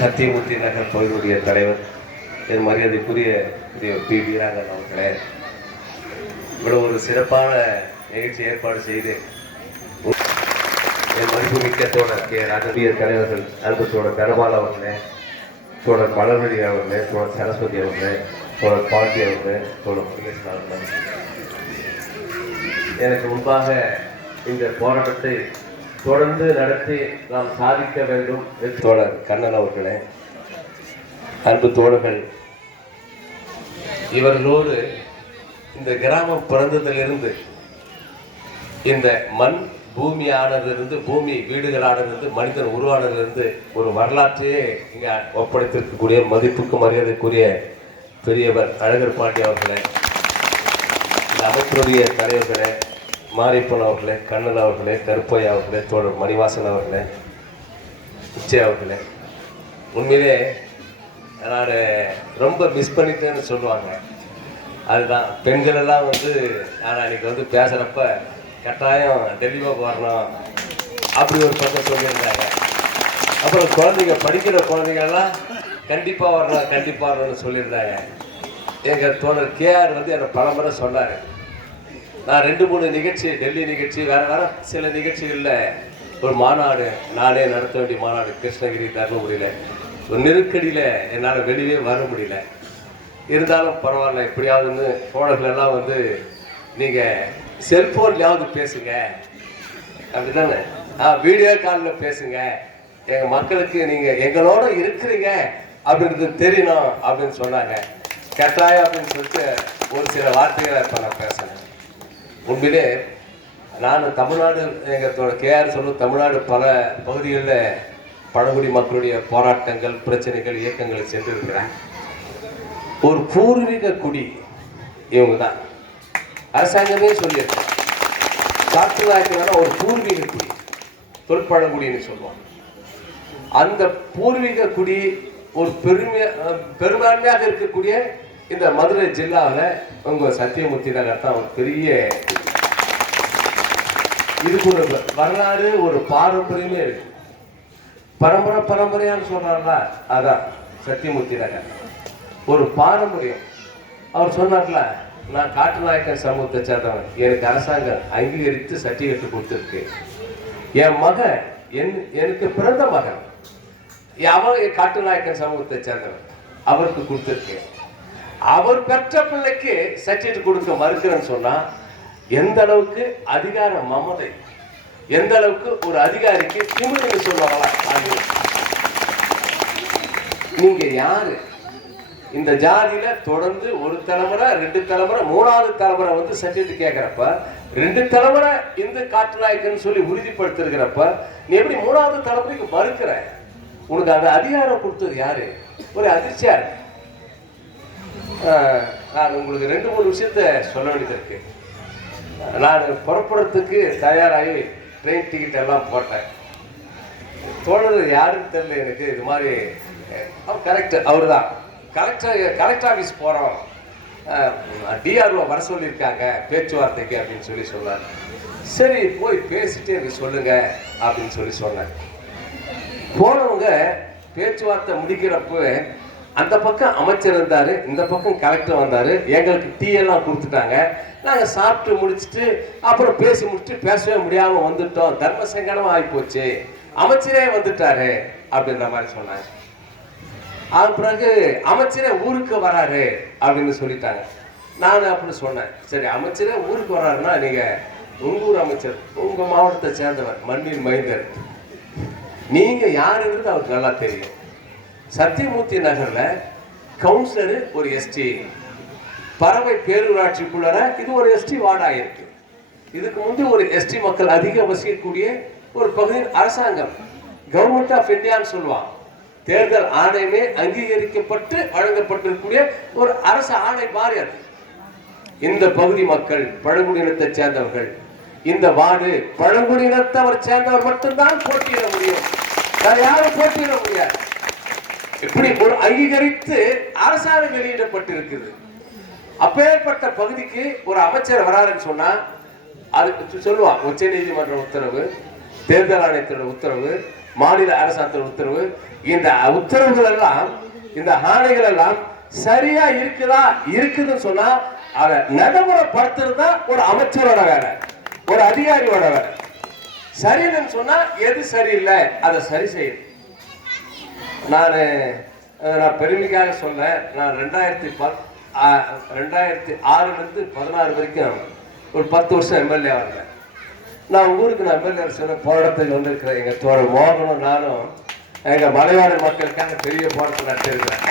சத்தியமூர்த்தி நகர் பகுதியுடைய தலைவர் என் மரியாதைக்குரிய பி வீராங்கன் அவர்களே, இவ்வளவு ஒரு சிறப்பான நிகழ்ச்சி ஏற்பாடு செய்து என் மதிப்புமிக்க தோழர் கே ராஜபீய தலைவர்கள் அன்பு தோழர் தனபால் அவர்களே, தோழர் மலர்வழி அவர்களே, தோழர் சரஸ்வதி அவர்களே, தோழர் பாண்டி அவர்களே, தோழர் முருகேசன் அவர்களே, எனக்கு முன்பாக இந்த போராட்டத்தை தொடர்ந்து நடத்தி நாம் சாதிக்க வேண்டும். தோழர் கண்ணன் அவர்களே, அன்பு தோழர்கள், இவர்களோடு இந்த கிராமம் பிறந்ததிலிருந்து இந்த மண் பூமியானதிலிருந்து, பூமி வீடுகளானதிலிருந்து, மனிதன் உருவானதிலிருந்து ஒரு வரலாற்றையே இங்கே ஒப்படைத்திருக்கக்கூடிய மதிப்புக்கு மரியாதைக்குரிய பெரியவர் அழகர் பாண்டி அவர்களே, இந்த அமைப்பினுடைய தலைவர்களே, மாரியப்பன் அவர்களே, கண்ணன் அவர்களே, கருப்பையா அவர்களே, தோழர் மணிவாசன் அவர்களே, உச்சை அவர்களே, உண்மையிலே நான் ரொம்ப மிஸ் பண்ணிட்டேன்னு சொல்லுவாங்க. அதுதான் பெண்கள் எல்லாம் நான் அன்றைக்கி பேசுகிறப்ப கட்டாயம் டெல்லிவாக்கு வரணும் அப்படி ஒரு பக்கம் சொல்லியிருந்தாங்க. அப்புறம் குழந்தைங்க படிக்கிற குழந்தைங்கள்லாம் கண்டிப்பாக வரணும் கண்டிப்பாக வரணும்னு சொல்லியிருந்தாங்க. எங்கள் தோழர் கேஆர் என்னை பலமுறை சொன்னார். நான் 2-3 நிகழ்ச்சி, டெல்லி நிகழ்ச்சி, வேறு சில நிகழ்ச்சிகளில் ஒரு மாநாடு நானே நடத்த வேண்டிய மாநாடு கிருஷ்ணகிரி தர்மபுரியில் ஒரு நெருக்கடியில் என்னால் வெளியே வர முடியல. இருந்தாலும் பரவாயில்ல, எப்படியாவதுன்னு தோழர்கள் எல்லாம் நீங்கள் செல்ஃபோன்லையாவது பேசுங்க அப்படி தானே, வீடியோ காலில் பேசுங்க, எங்கள் மக்களுக்கு நீங்கள் எங்களோட இருக்கிறீங்க அப்படின்றது தெரியணும் அப்படின்னு சொன்னாங்க. கட்டாயம் அப்படின்னு சொல்லிட்டு ஒரு சில வார்த்தைகளை இப்போ நான் பேசுகிறேன். உண்மையிலே நான் தமிழ்நாடு, எங்கள் கேஆர் சொல்லும் தமிழ்நாடு பல பகுதிகளில் பழங்குடி மக்களுடைய போராட்டங்கள், பிரச்சனைகள், இயக்கங்களை சென்றிருக்கிறேன். ஒரு பூர்வீக குடி இவங்க தான். அரசாங்கமே சொல்லியிருக்கேன், காட்டு நாயக்கனா ஒரு பூர்வீக குடி, தொல்பழங்குடின்னு சொல்லுவாங்க. அந்த பூர்வீக குடி ஒரு பெரும்பான்மையாக இருக்கக்கூடிய இந்த மதுரை ஜில்லாவில் உங்கள் சத்தியமூர்த்தி நகர் தான் ஒரு பெரிய, இதுக்கு ஒரு வரலாறு, ஒரு பாரம்பரியமே இருக்கு. பரம்பரையான்னு சொல்றாங்களா, அதான் சத்தியமூர்த்தி நகர் ஒரு பாரம்பரியம். அவர் சொன்னார்ல, நான் காட்டுநாயக்கன் சமூகத்தை சேர்ந்தவன், எனக்கு அரசாங்கம் அங்கீகரித்து சர்டிஃபிகேட் கொடுத்துருக்கு. என் மகன் எனக்கு பிறந்த மகன் அவன் காட்டுநாயக்கன் சமூகத்தை சேர்ந்தவன், அவருக்கு கொடுத்துருக்கு. அவர் பெற்ற பிள்ளைக்கு சர்டிஃபிகேட் கொடுக்க மறுக்கிறேன்னு சொன்னா எந்த அளவுக்கு அதிகார மமதை, எந்த அளவுக்கு ஒரு அதிகாரிக்கு திமிரு சொல்லுவாங்களா? நீங்க யாரு? இந்த ஜாதியில தொடர்ந்து ஒரு தலைமுறை, 2 தலைமுறை, 3வது தலைமுறை சர்டிஃபிகேட் கேட்கிறப்ப, 2 தலைமுறை இந்த காட்டுநாயக்கன்னு சொல்லி உறுதிப்படுத்திருக்கிறப்ப நீ எப்படி 3வது தலைமுறைக்கு மறுக்கிற? உனக்கு அந்த அதிகாரம் கொடுத்தது யாரு? ஒரு அதிர்ச்சியா இருக்கு. நான் உங்களுக்கு 2-3 விஷயத்த சொல்ல வேண்டியது இருக்கு. நான் புறப்படுறதுக்கு தயாராகி ட்ரெயின் டிக்கெட் எல்லாம் போட்டேன். தோழர் யாருன்னு தெரியல எனக்கு. இது மாதிரி கரெக்ட், அவர் தான் கலெக்டர் ஆஃபீஸ் போகிறோம், டிஆர்ஓ வர சொல்லியிருக்காங்க பேச்சுவார்த்தைக்கு அப்படின்னு சொல்லி சொன்னார். சரி போய் பேசிட்டு எனக்கு சொல்லுங்க அப்படின்னு சொல்லி சொன்னேன். போனவங்க பேச்சுவார்த்தை முடிக்கிறப்ப அந்த பக்கம் அமைச்சர் இருந்தார், இந்த பக்கம் கலெக்டர் வந்தார். எங்களுக்கு டீ எல்லாம் கொடுத்துட்டாங்க. நாங்கள் சாப்பிட்டு முடிச்சுட்டு அப்புறம் பேசி முடிச்சுட்டு பேசவே முடியாமல் வந்துட்டோம். தர்ம சங்கடம் ஆகி போச்சு, அமைச்சரே வந்துட்டாரு அப்படின்ற மாதிரி சொன்னாங்க. அது பிறகு அமைச்சரே ஊருக்கு வராரு அப்படின்னு சொல்லிட்டாங்க. நான் அப்படி சொன்னேன், சரி அமைச்சரே ஊருக்கு வராருன்னா நீங்கள் உங்கள் ஊர் அமைச்சர், உங்கள் மாவட்டத்தை சேர்ந்தவர், மண்ணின் மைந்தர், நீங்கள் யாருன்றது அவருக்கு நல்லா தெரியும். சத்தியமூர்த்தி நகர்ல கவுன்சிலரு ஒரு எஸ்டி, பறவை பேரூராட்சிக்குள்ள இது ஒரு எஸ்டி வார்டா இருக்கு. இதுக்கு முந்தைய ஒரு எஸ்டி மக்கள் அதிக வசிக்கக்கூடிய ஒரு பகுதியின் அரசாங்கம், கவர்மெண்ட் ஆஃப் இந்தியான்னு சொல்லுவான், தேர்தல் ஆணையமே அங்கீகரிக்கப்பட்டு வழங்கப்பட்டிருக்கக்கூடிய ஒரு அரசு ஆணை மாறி அது. இந்த பகுதி மக்கள் பழங்குடியினத்தை சேர்ந்தவர்கள், இந்த வார்டு பழங்குடியினத்தவர் சேர்ந்தவர் மட்டும்தான் போட்டியிட முடியும், வேற யாரும் போட்டியிட முடியாது. இப்படி ஒரு அங்கீகரித்து அரசாணை வெளியிடப்பட்டிருக்குது. அப்பேற்பட்ட பகுதிக்கு ஒரு அமைச்சர் வராருன்னு சொன்னா அதுக்கு சொல்லுவான் உச்ச நீதிமன்ற உத்தரவு, தேர்தல் ஆணையத்தோட உத்தரவு, மாநில அரசாங்கத்தோட உத்தரவு, இந்த உத்தரவுகள் எல்லாம், இந்த ஆணைகள் எல்லாம் சரியா இருக்குதா, இருக்குதுன்னு சொன்னா அதை நடைமுறைப்படுத்துறது தான் ஒரு அமைச்சரோட வேலை, ஒரு அதிகாரியோட வேலை. சரியில்லைன்னு சொன்னா எது சரியில்லை அதை சரி செய்யும். நான் பெருமைக்காக சொல்ல, நான் 2006 வரைக்கும் ஒரு 10 வருஷம் எம்எல்ஏ வரேன். நான் ஊருக்கு நான் எம்எல்ஏ சொன்ன போராட்டத்துக்கு வந்திருக்கிறேன். எங்கள் தோழர் மோகனும் நானும் எங்கள் மலைவாழ் மக்களுக்காக பெரிய போராட்டம் நடத்திருக்கிறேன்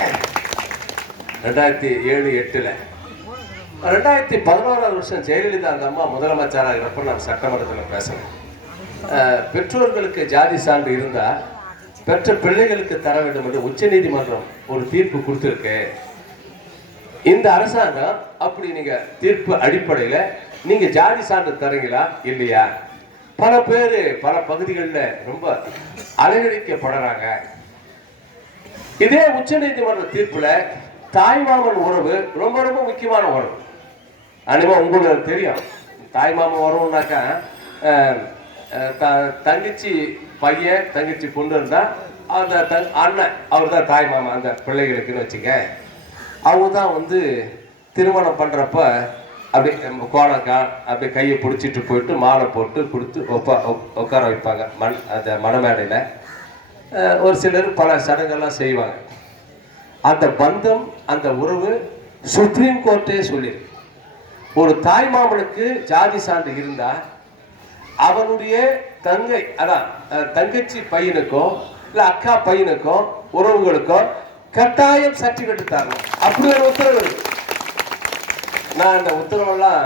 2007-08. 2011 ஜெயலலிதா அந்த அம்மா முதலமைச்சராக இருக்கிறப்ப நான் சட்டமன்றத்தில் பேசுகிறேன். பெற்றோர்களுக்கு ஜாதி சான்று இருந்தால் பெற்ற பிள்ளைகளுக்கு தர வேண்டும் என்று உச்ச நீதிமன்றம் ஒரு தீர்ப்பு கொடுத்துருக்கு. இந்த அரசாங்கம் அப்படி நீங்க தீர்ப்பு அடிப்படையில் நீங்க ஜாதி சான்று தரீங்களா இல்லையா? பல பேர் பல பகுதிகளில் ரொம்ப அலங்கரிக்கப்படுறாங்க. இதே உச்ச நீதிமன்ற தீர்ப்புல தாய்மாமன் உறவு ரொம்ப ரொம்ப முக்கியமான உறவு. அனிமா உங்களுக்கு தெரியும், தாய்மாமன் உறவுனாக்கா தங்கச்சி பையன் தங்கச்சி பொண்ணு இருந்தா அந்த அண்ணன் அவர் தான் தாய் மாமா அந்த பிள்ளைகளுக்குன்னு வச்சுக்க. அவங்க தான் திருமணம் பண்றப்ப அப்படி கோணக்கா அப்படி கையை பிடிச்சிட்டு போயிட்டு மாலை போட்டு கொடுத்து உட்கார வைப்பாங்க அந்த மணமேடையில். ஒரு சிலர் பல சடங்கெல்லாம் செய்வாங்க. அந்த பந்தம் அந்த உறவு சுப்ரீம் கோர்ட்டே சொல்லியிருக்கு. ஒரு தாய் மாமனுக்கு ஜாதி சான்று இருந்தா அவனுடைய தங்கை அதான் தங்கச்சி பையனுக்கோ இல்ல அக்கா பையனுக்கோ உறவுகளுக்கோ கட்டாயம் சர்டிபிகேட் தரணும். அப்படி ஒரு உத்தரவு இருக்கு. நான் இந்த உத்தரவெல்லாம்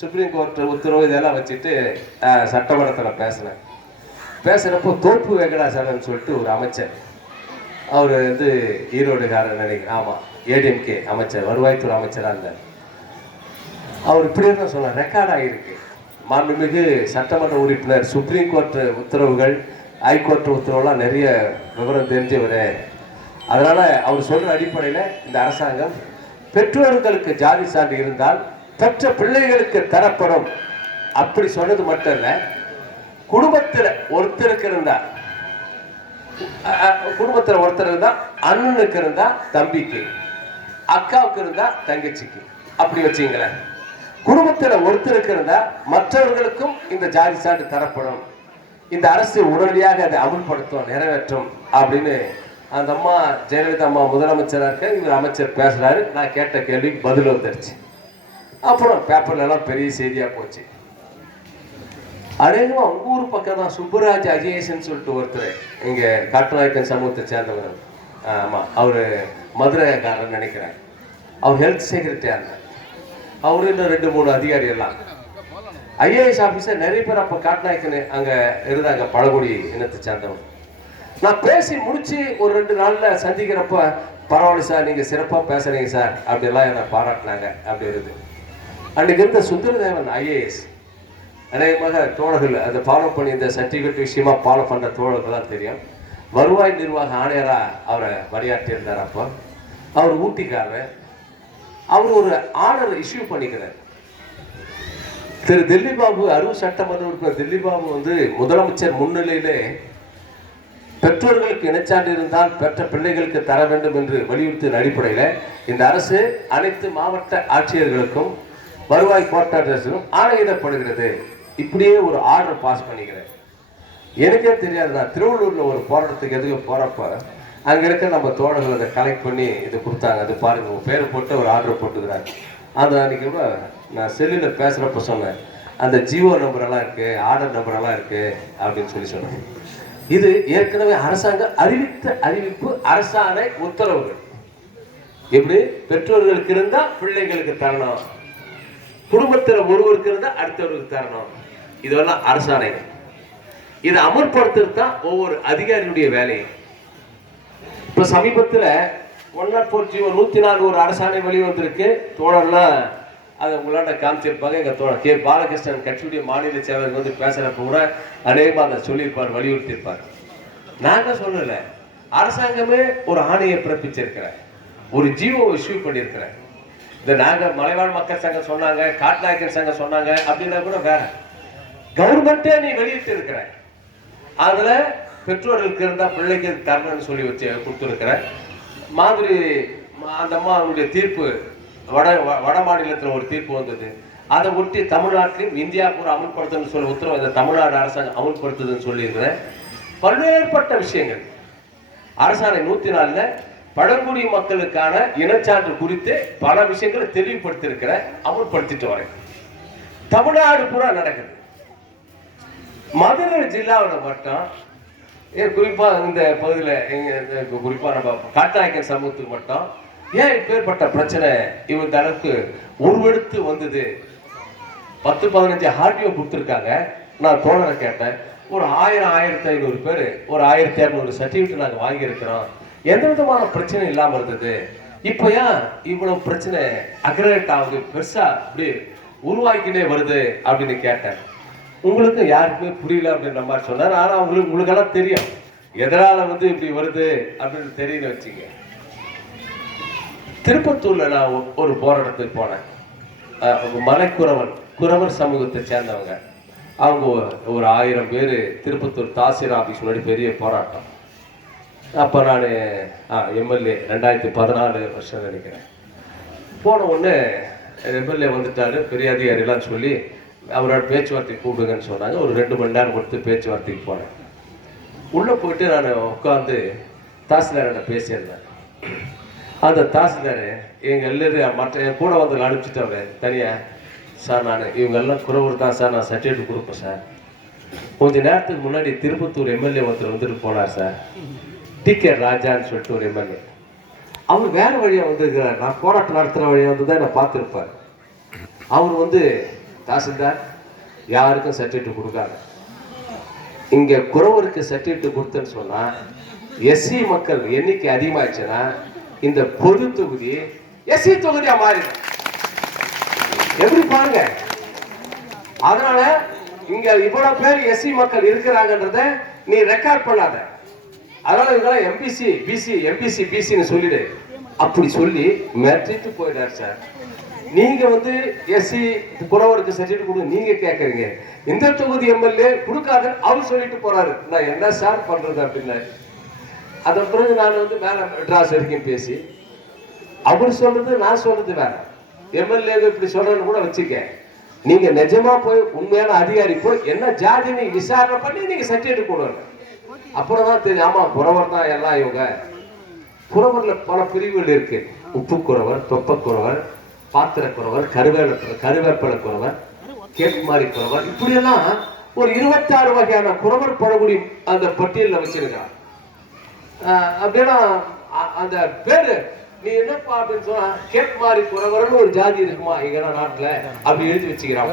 சுப்ரீம் கோர்ட் உத்தரவு இதெல்லாம் வச்சுட்டு சட்டமன்றத்தில் பேசுறப்போ தோப்பு வெங்கடாசலன்னு சொல்லிட்டு ஒரு அமைச்சர், அவர் ஈரோடுகாரர் நினைக்கிறேன், ஆமா ஏடிஎம்கே அமைச்சர், வருவாய்த்துறை அமைச்சராக இருந்தார். அவர் இப்படி தான் சொன்னார், ரெக்கார்ட் ஆகியிருக்கு. மாண்புமிகு சட்டமன்ற உறுப்பினர் சுப்ரீம் கோர்ட் உத்தரவுகள் ஹைகோர்ட் உத்தரவுலாம் நிறைய விவரம் தெரிஞ்சவர். அதனால அவர் சொல்ற அடிப்படையில் இந்த அரசாங்கம் பெற்றோர்களுக்கு ஜாதி சான்று இருந்தால் பெற்ற பிள்ளைகளுக்கு தரப்படும் அப்படி சொன்னது மட்டும் இல்ல, குடும்பத்தில் ஒருத்தருக்கு இருந்தா அண்ணனுக்கு இருந்தா தம்பிக்கு, அக்காவுக்கு இருந்தா தங்கச்சிக்கு, அப்படி வச்சுங்களேன். குடும்பத்தில் ஒருத்தருக்கு இருந்தா மற்றவர்களுக்கும் இந்த ஜாதி சான்று தரப்படும். இந்த அரசு உடனடியாக அதை அமுல்படுத்தும், நிறைவேற்றும் அப்படின்னு அந்த அம்மா ஜெயலலிதா அம்மா முதலமைச்சராக இருக்க இவர் அமைச்சர் பேசுறாரு. நான் கேட்ட கேள்விக்கு பதில் வந்துருச்சு. அப்புறம் பேப்பர்ல எல்லாம் பெரிய செய்தியா போச்சு. அதேமா உங்க ஊர் பக்கம் தான் சுப்புராஜ் அஜயேசன் சொல்லிட்டு ஒருத்தர் இங்க காட்டுநாயக்கன் சமூகத்தை சேர்ந்தவர். ஆமா, அவரு மதுரைக்காரன் நினைக்கிறேன். அவர் ஹெல்த் செக்ரட்டரியா இருந்தார். அவரு இன்னும் 2-3 அதிகாரி எல்லாம் ஐஏஎஸ் ஆபீசர் நிறைய பேர் அப்ப காட்டுநாயக்கன் அங்க இருந்தாங்க, பழங்குடி இனத்தை சேர்ந்தவர். நான் பேசி முடிச்சு ஒரு 2 நாள்ல சந்திக்கிறப்ப பரவாயில்ல சார், நீங்க சிறப்பா பேசுறீங்க சார் அப்படியெல்லாம் என்ன பாராட்டினாங்க. அப்படி இருக்கு. அன்னைக்கு இருந்த சுந்தரதேவன் ஐஏஎஸ் அநேகமாக தோழர்கள் அதை ஃபாலோ பண்ணி இந்த சர்டிஃபிகேட் விஷயமா ஃபாலோ பண்ற தோழர்கள்லாம் தெரியும். வருவாய் நிர்வாக ஆணையரா அவரை வழியாற்றி இருந்தார். அப்போ அவர் ஊட்டிக்காரர். அவர் ஒரு ஆர்டர் இஷ்யூ பண்ணிக்கிறார். திரு தில்லிபாபு அரூர் சட்டமன்ற உறுப்பினர் தில்லிபாபு முதலமைச்சர் முன்னிலையிலே பெற்றோர்களுக்கு இனச்சான்று இருந்தால் பெற்ற பிள்ளைகளுக்கு தர வேண்டும் என்று வலியுறுத்திய அடிப்படையில் இந்த அரசு அனைத்து மாவட்ட ஆட்சியர்களுக்கும் வருவாய் கோட்டாட்சியர்களும் ஆணையிடப்படுகிறது. இப்படியே ஒரு ஆர்டர் பாஸ் பண்ணிக்கிறேன். எனக்கே தெரியாது, நான் திருவள்ளூர்ல ஒரு போராட்டத்துக்கு எதுக்கு போறப்ப அங்க இருக்க நம்ம தோழர்கள் அதை கலெக்ட் பண்ணி இது கொடுத்தாங்க. அது பாருங்க, உங்க பேரை போட்டு ஒரு ஆர்டர் போட்டுக்கிறாங்க. அந்த அன்னைக்கு கூட நான் செல்லில் பேசுறப்ப சொன்னேன், அந்த ஜியோ நம்பர் எல்லாம் இருக்கு, ஆர்டர் நம்பர் எல்லாம் இருக்கு அப்படின்னு சொன்னேன். இது ஏற்கனவே அரசாங்கம் அறிவித்த அறிவிப்பு, அரசாணை, உத்தரவுகள். எப்படி பெற்றோர்களுக்கு இருந்தா பிள்ளைங்களுக்கு தரணும், குடும்பத்தில் ஒருவருக்கு இருந்தா அடுத்தவருக்கு தரணும். இதெல்லாம் அரசாணைகள். இதை அமல்படுத்துறது தான் ஒவ்வொரு அதிகாரியுடைய வேலையை. இப்ப சமீபத்தில் 104 ஒரு அரசாணை வெளிவந்திருக்கு. தோழர்லாம் அதை உங்களாண்ட காமிச்சிருப்பாங்க. எங்க தோழர் கே பாலகிருஷ்ணன் கட்சியுடைய மாநில செயலர் பேசுறப்ப கூட அநேகமாக அதை சொல்லியிருப்பார், வலியுறுத்தியிருப்பார். நாங்க சொல்லல, அரசாங்கமே ஒரு ஆணையை பிறப்பிச்சிருக்கிறேன், ஒரு ஜிஓ இஷ்யூ பண்ணியிருக்கிறேன். இந்த நாங்க மலைவாழ் மக்கள் சங்கம் சொன்னாங்க, காட்டுநாயக்கர் சங்கம் சொன்னாங்க அப்படின்னா கூட வேற. கவர்மெண்டே நீ வெளியிட்டு இருக்கிற அதுல பெற்றோர்களுக்கு இருந்தால் பிள்ளைக்கு தரணும்னு சொல்லி வச்சு கொடுத்துருக்கிறேன். மாதிரி அந்த அம்மா அவங்களுடைய தீர்ப்பு வட மாநிலத்தில் ஒரு தீர்ப்பு வந்தது. அதை ஒட்டி தமிழ்நாட்டிலும் இந்தியா பூரா அமல்படுத்தணும்னு சொல்லி உத்தரவு இந்த தமிழ்நாடு அரசாங்கம் அமல்படுத்துதுன்னு சொல்லியிருக்கிறேன். பல்வேறுபட்ட விஷயங்கள் அரசாணை 104 பழங்குடி மக்களுக்கான இனச்சான்று குறித்து பல விஷயங்களை தெளிவுபடுத்தியிருக்கிறேன், அமல்படுத்திட்டு வரேன். தமிழ்நாடு பூரா நடக்குது. மதுரை ஜில்லாவில் மட்டும் குறிப்பா இந்த பகுதியில் குறிப்பா நம்ம காட்டாய்க்கன் சமூகத்துக்கு மட்டும் ஏன் இப்பேற்பட்ட பிரச்சனை இவங்க அளவுக்கு உருவெடுத்து வந்தது? 10-15 ஆர்டிஓ கொடுத்துருக்காங்க. நான் தோழரை கேட்டேன், ஒரு 1000-1500 பேர் ஒரு 1200 சர்டிஃபிகேட் நாங்கள் வாங்கியிருக்கிறோம், எந்த விதமான பிரச்சனை இல்லாமல் இருந்தது. இப்போ ஏன் இவ்வளவு பிரச்சனை அக்ரேட் ஆகுது, பெருசா இப்படி உருவாக்கிட்டே வருது அப்படின்னு கேட்டேன். உங்களுக்கு யாருக்குமே புரியல அப்படின்ற மாதிரி சொன்னார். ஆனால் உங்களுக்கெல்லாம் தெரியும் எதனால இப்படி வருது அப்படின்னு தெரியல வச்சுங்க. திருப்பத்தூர்ல நான் ஒரு போராட்டத்துக்கு போனேன். குறவர் சமூகத்தை சேர்ந்தவங்க அவங்க ஒரு 1000 பேர் திருப்பத்தூர் தாசிர் ஆபீஸ் முன்னாடி பெரிய போராட்டம். அப்போ நான் எம்எல்ஏ 2014 வருஷம் நினைக்கிறேன். போன உடனே எம்எல்ஏ வந்துட்டாரு, பெரிய அதிகாரிலாம் சொல்லி அவரோட பேச்சுவார்த்தைக்கு கூப்பிடுங்கன்னு சொன்னாங்க. ஒரு 2 மணி நேரம் கொடுத்து பேச்சுவார்த்தைக்கு போனேன். உள்ளே போயிட்டு நான் உட்காந்து தாசில்தார்கிட்ட பேசியிருந்தேன். அந்த தாசில்தார் எங்கள் எல்லாரும் மற்ற என் கூட வந்து அனுப்பிச்சிட்டு அவர் தனியாக, சார் நான் இவங்கெல்லாம் குறவர் தான் சார், நான் சர்டிஃபிகேட் கொடுப்பேன் சார். கொஞ்ச நேரத்துக்கு முன்னாடி திருப்பத்தூர் எம்எல்ஏ ஒருத்தர் வந்துட்டு போனார் சார், டிகே ராஜான்னு சொல்லிட்டு ஒரு எம்எல்ஏ. அவர் வேறு வழியாக வந்துருக்கிறார், நான் போராட்டம் நடத்துகிற வழியாக வந்து தான் நான் பார்த்துருப்பார். அவர் தாசில்தார் யாருக்கும் சர்டிஃபிகேட் கொடுக்காங்க, இங்கே குறவருக்கு சர்டிஃபிகேட் கொடுத்தேன்னு சொன்னால் எஸ்சி மக்கள் எண்ணிக்கை அதிகமாகிடுச்சுன்னா இந்த பொது தொகுதி எஸ்சி தொகுதியா மாறிடும். எப்படி பாருங்க. அதனால இங்க இவ்வளவு பேர் எஸ்சி மக்கள் இருக்கிறாங்கன்றத நீ ரெக்கார்ட் பண்ணாத. அதனால இதெல்லாம் எம்பிசி பிசி எம்பிசி பிசின்னு சொல்லிடு. அப்படி சொல்லி மிரட்டிட்டு போயிடாரு சார். நீங்க எஸ்சி புறவருக்கு சர்டிஃபிகேட் கொடுங்க நீங்க கேட்கறீங்க, இந்த தொகுதி எம்எல்ஏ கொடுக்காதுன்னு அவர் சொல்லிட்டு போறாரு. நான் என்ன சார் பண்றது அப்படின்னு. அதன் பிறகு நான் மேல மெட்ராஸ் வரைக்கும் பேசி அவர் சொல்றது நான் சொல்றது வேற. எம்எல்ஏ இப்படி சொல்றேன்னு கூட வச்சுக்க, நீங்க நிஜமா போய் உண்மையான அதிகாரி போய் என்ன ஜாதின்னு விசாரணை பண்ணி நீங்க சர்டிஃபிகேட் கொடுங்க. அப்புறம் தான் தெரியும், ஆமா குறவர் தான் எல்லாம் இவங்க. குறவர்ல பல பிரிவுகள் இருக்கு. உப்பு குறவர், தொப்ப குறவர், பாத்திர குறவர், கருவேப்பள குறவர், கேட்மாரி குறவர், இப்படி எல்லாம் ஒரு 26 வகையான குறவர் பழங்குடி அந்த பட்டியலில் வச்சிருக்கான். அப்படின்னா அந்த பேரு நீ என்னப்பா அப்படின்னு சொன்னா கேட்மாரி குறவர்னு ஒரு ஜாதி இருக்குமா எங்க நாட்டுல அப்படி எழுதி வச்சுக்கிறான்.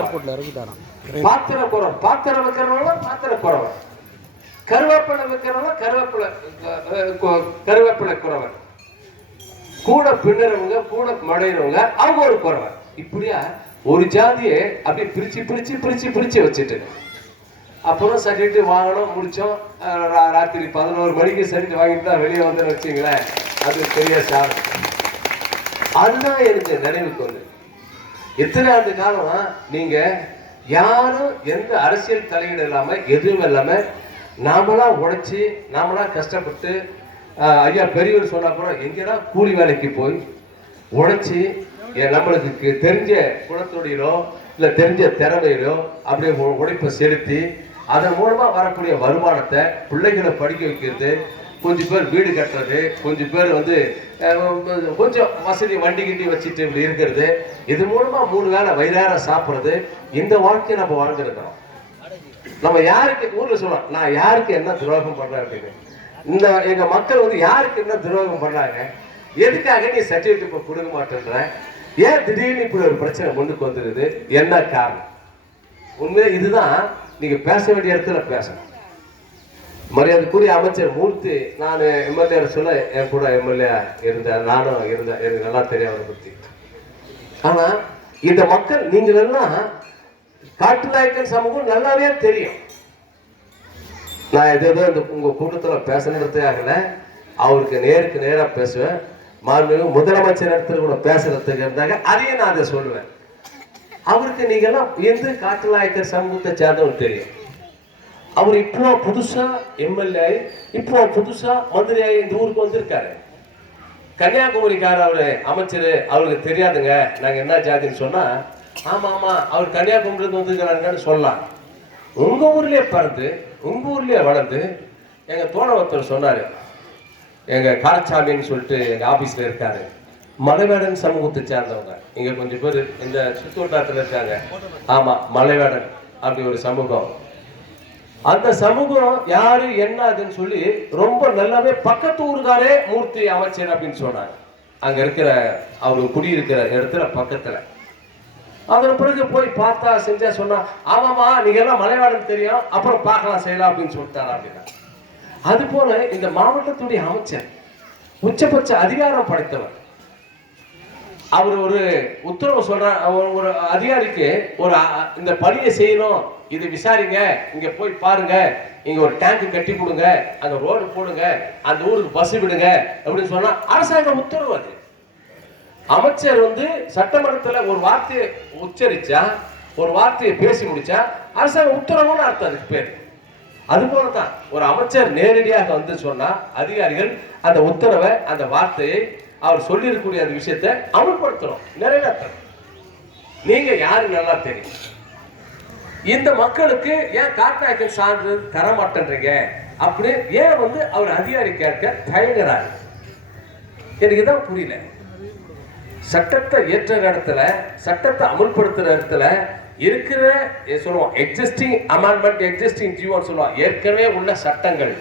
பாத்திர குறவர், பாத்திரம் வைக்கிறவங்க பாத்திர குறவர், கருவேப்பிலை வைக்கிறவங்க கருவேப்பிலை குறவர், கூட பின்னுறவங்க கூட மடையிறவங்க அவங்க ஒரு குறவர். இப்படியா ஒரு ஜாதியை அப்படியே பிரிச்சு பிரிச்சு பிரிச்சு பிரிச்சு வச்சுட்டு அப்புறம் சர்டிஃபிகேட் வாங்கணும். முடிச்சோம் ராத்திரி 11 மணிக்கு சர்டிஃபிகேட் வாங்கிட்டு தான் வெளியே வந்து வச்சுங்களேன். அது பெரிய சார். அதுதான் எனக்கு நினைவுக்கு வந்து எத்தனை ஆண்டு காலம் நீங்க யாரும் எந்த அரசியல் தலையீடு இல்லாம எதுவும் இல்லாம நாமளா உழைச்சி நாமளா கஷ்டப்பட்டு ஐயா பெரியவர் சொன்னா கூட எங்கன்னா கூலி வேலைக்கு போய் உழைச்சி நம்மளுக்கு தெரிஞ்ச குணத்தொழிலோ இல்லை தெரிஞ்ச திறமையிலோ அப்படியே உழைப்பை செலுத்தி அதன் மூலமா வரக்கூடிய வருமானத்தை பிள்ளைகளை படிக்க வைக்கிறது, கொஞ்சம் பேர் வீடு கட்டுறது, கொஞ்சம் பேர் கொஞ்சம் வசதி வண்டி கிண்டி வச்சுட்டு இப்படி இருக்கிறது, இது மூலமா 3 வேளை வயிறார சாப்பிட்றது, இந்த வாழ்க்கையை நம்ம வாழ்ந்துருக்கிறோம். நம்ம யாருக்கு ஊர்ல சொல்லலாம், நான் யாருக்கு என்ன துரோகம் பண்றேன் அப்படின்னு. இந்த எங்க மக்கள் யாருக்கு என்ன துரோகம் பண்றாங்க, எதுக்காக நீ சர்டிஃபிகேட் இப்போ கொடுக்க மாட்டேன்ற, ஏன் திடீர்னு இப்படி ஒரு பிரச்சனை முன்னுக்கு வந்துருது, என்ன காரணம்? உண்மையிலே இதுதான் நீங்க பேச வேண்டிய இடத்துல பேசணும். மரியாதைக்குரிய அமைச்சர் மூர்த்தி, நான் எம்எல்ஏ சொல்ல என் கூட எம்எல்ஏ இருந்தேன், நானும் இருந்தேன், எனக்கு நல்லா தெரியும் அவரை பத்தி. ஆனா இந்த மக்கள் நீங்கள் எல்லாம் காட்டுநாயக்கன் சமூகம் நல்லாவே தெரியும். நான் ஏதோ உங்க கூட்டத்துல பேசணுன்றதே ஆகல, அவருக்கு நேருக்கு நேரா பேசுவேன். மாண்புமிகு முதலமைச்சர் இடத்துல கூட பேசுறதுக்கு இருந்தாங்க, அதையும் நான் அதை சொல்லுவேன். அவருக்கு நீங்க எல்லாம் எந்த காட்டுநாயக்கர் சமூகத்தை சேர்ந்தவங்க தெரியும். அவர் இப்போ புதுசா எம்எல்ஏ இப்போ புதுசா மந்திரியாகி இந்த ஊருக்கு வந்திருக்காரு. கன்னியாகுமரிக்கார அவரு அமைச்சர், அவருக்கு தெரியாதுங்க நாங்க என்ன ஜாதின்னு சொன்னா, ஆமா ஆமா அவர் கன்னியாகுமரிக்கு வந்திருக்கிறாங்கன்னு சொல்லலாம். உங்க ஊர்லயே பிறந்து உங்க ஊர்லயே வளர்ந்து எங்க தோழர் சொன்னாரு, எங்க காரச்சாமின்னு சொல்லிட்டு எங்க ஆபீஸ்ல இருக்காரு, மலைவேடன் சமூகத்தை சேர்ந்தவங்க. இங்க கொஞ்சம் பேர் இந்த சுற்றுவட்டாரத்தில் இருக்காங்க. ஆமா, மலைவேடன் அப்படி ஒரு சமூகம். அந்த சமூகம் யாரு என்ன அதுன்னு சொல்லி ரொம்ப நல்லாவே பக்கத்து ஊருக்காரே மூர்த்தி அமைச்சர் அப்படின்னு சொன்னாங்க. அங்க இருக்கிற அவரு குடியிருக்கிற இடத்துல பக்கத்துல. அதன் பிறகு போய் பார்த்தா செஞ்சா சொன்னா, ஆமாமா நீங்க எல்லாம் மலைவாழன் தெரியும், அப்புறம் பார்க்கலாம் செய்யலாம் அப்படின்னு சொல்லிட்டாரா அப்படின்னா. அது போல இந்த மாவட்டத்துடைய அமைச்சர் உச்சபட்ச அதிகாரம் படைத்தவர். அவர் ஒரு உத்தரவு சொல்ற, ஒரு அதிகாரிக்கு ஒரு இந்த பணியை செய்யணும், இது விசாரிங்க, இங்க போய் பாருங்க, இங்க ஒரு டேங்க் கட்டி கொடுங்க, அந்த ரோடு போடுங்க, அந்த ஊருக்கு பஸ் விடுங்க அப்படின்னு சொன்னா அரசாங்க உத்தரவு. அது அமைச்சர் சட்டமன்றத்துல ஒரு வார்த்தையை உச்சரிச்சா, ஒரு வார்த்தையை பேசி முடிச்சா அரசாங்க உத்தரவுன்னு அர்த்தம் அதுக்கு பேர். அது போலதான் ஒரு அமைச்சர் நேரடியாக சொன்னா அதிகாரிகள் அந்த உத்தரவை, அந்த வார்த்தையை, அவர் சொல்லி இருக்கக்கூடிய அந்த விஷயத்தை அமல்படுத்தணும், நிறைவேற்றணும். நீங்க யாரு நல்லா தெரியும். இந்த மக்களுக்கு ஏன் கார்டாய்க்கு சான்று தர மாட்டேன்றீங்க அப்படி ஏன் அவர் அதிகாரி கேட்க தயங்குறாரு? எனக்கு இதான் புரியல. சட்டத்தை ஏற்ற இடத்துல, சட்டத்தை அமல்படுத்துற இடத்துல இருக்கிற சொல்லுவோம் எக்ஸிஸ்டிங் அமெண்ட்மெண்ட், எக்ஸிஸ்டிங் ஜியோன்னு சொல்லுவோம், ஏற்கனவே உள்ள சட்டங்கள்,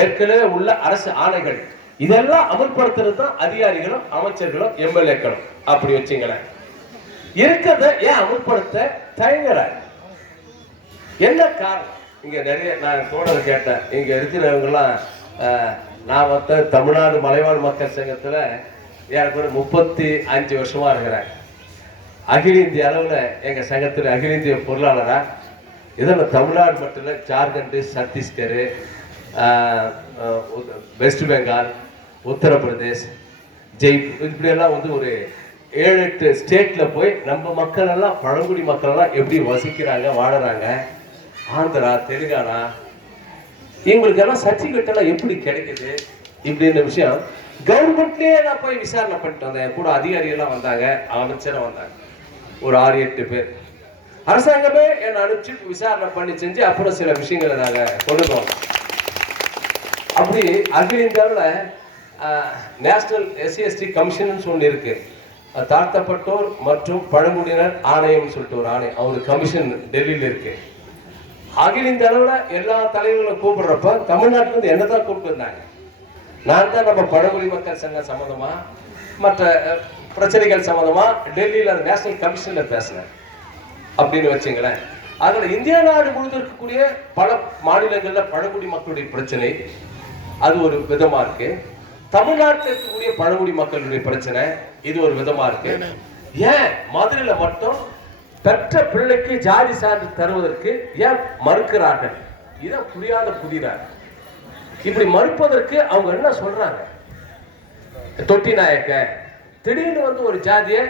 ஏற்கனவே உள்ள அரசு ஆணைகள், இதெல்லாம் அமல்படுத்துறது தான் அதிகாரிகளும் அமைச்சர்களும் எம்எல்ஏக்களும். அப்படி வச்சுங்களேன், இருக்கிறத ஏன் அமல்படுத்த தயங்குறாரு? என்ன காரணம்? இங்க நிறைய நான் தோழர் கேட்டேன், இங்க இருக்கிறவங்க எல்லாம் நான் தமிழ்நாடு மலைவாழ் மக்கள் சங்கத்துல எனக்கு 35 வருஷமா இருக்கிறேன். அகில இந்திய அளவுல எங்க சங்கத்துல அகில இந்திய பொருளாளரா, இதில் தமிழ்நாடு மட்டும் இல்லை, ஜார்க்கண்ட், சத்தீஸ்கர், வெஸ்ட் பெங்கால், உத்தரப்பிரதேஷ், ஜெய்ப்பூர், இப்படியெல்லாம் ஒரு 7-8 ஸ்டேட்ல போய் நம்ம மக்கள் எல்லாம், பழங்குடி மக்கள் எல்லாம் எப்படி வசிக்கிறாங்க, வாழறாங்க, ஆந்திரா, தெலுங்கானா, இவங்களுக்கு எல்லாம் சர்டிபிகேட் எல்லாம் எப்படி கிடைக்குது இப்படின்ற விஷயம் கவர்மெண்ட்லயே நான் போய் விசாரணை பண்ணிட்டு வந்தேன். கூட அதிகாரிகள்லாம் வந்தாங்க, அமைச்சரும் வந்தாங்க, ஒரு 6-8 பேர். அரசாங்கமே என்னை அனுப்பிச்சு விசாரணை பண்ணி செஞ்சு அப்புறம் சில விஷயங்களை நாங்கள் கொண்டு போனோம். அப்படி அகில இந்தியாவில் நேஷனல் எஸ்சி/எஸ்டி கமிஷன் ஒன்று இருக்கு, தாழ்த்தப்பட்டோர் மற்றும் பழங்குடியினர் ஆணையம் சொல்லிட்டு ஒரு ஆணையம், அவர் கமிஷன் டெல்லியில் இருக்கு. அகில இந்திய அளவில் எல்லா தலைவர்களும் கூப்பிடுறப்ப தமிழ்நாட்டிலிருந்து என்ன தான் கூப்பிட்டுருந்தாங்க. நான் தான் நம்ம பழங்குடி மக்கள் சங்கம் சம்பந்தமா, மற்ற பிரச்சனைகள் சம்பந்தமா டெல்லியில் அந்த நேஷனல் கமிஷன்ல பேசினேன் அப்படின்னு வச்சுங்களேன். அதில் இந்தியா நாடு முழுவதும் இருக்கக்கூடிய பல மாநிலங்கள்ல பழங்குடி மக்களுடைய பிரச்சனை அது ஒரு விதமா இருக்கு. தமிழ்நாட்டில் இருக்கக்கூடிய பழங்குடி மக்களுடைய பிரச்சனை இது ஒரு விதமா இருக்கு. ஏன் மதுரையில மட்டும் பெற்ற பிள்ளைக்கு ஜாதி சான்று தருவதற்கு ஏன் மறுக்கிறார்கள்? இதை புரியாத புதிரார். இப்படி மறுப்பதற்கு அவங்க என்ன சொல்றாங்க? தொட்டி நாயக்க திடீர்னு ஒரு ஜாதியை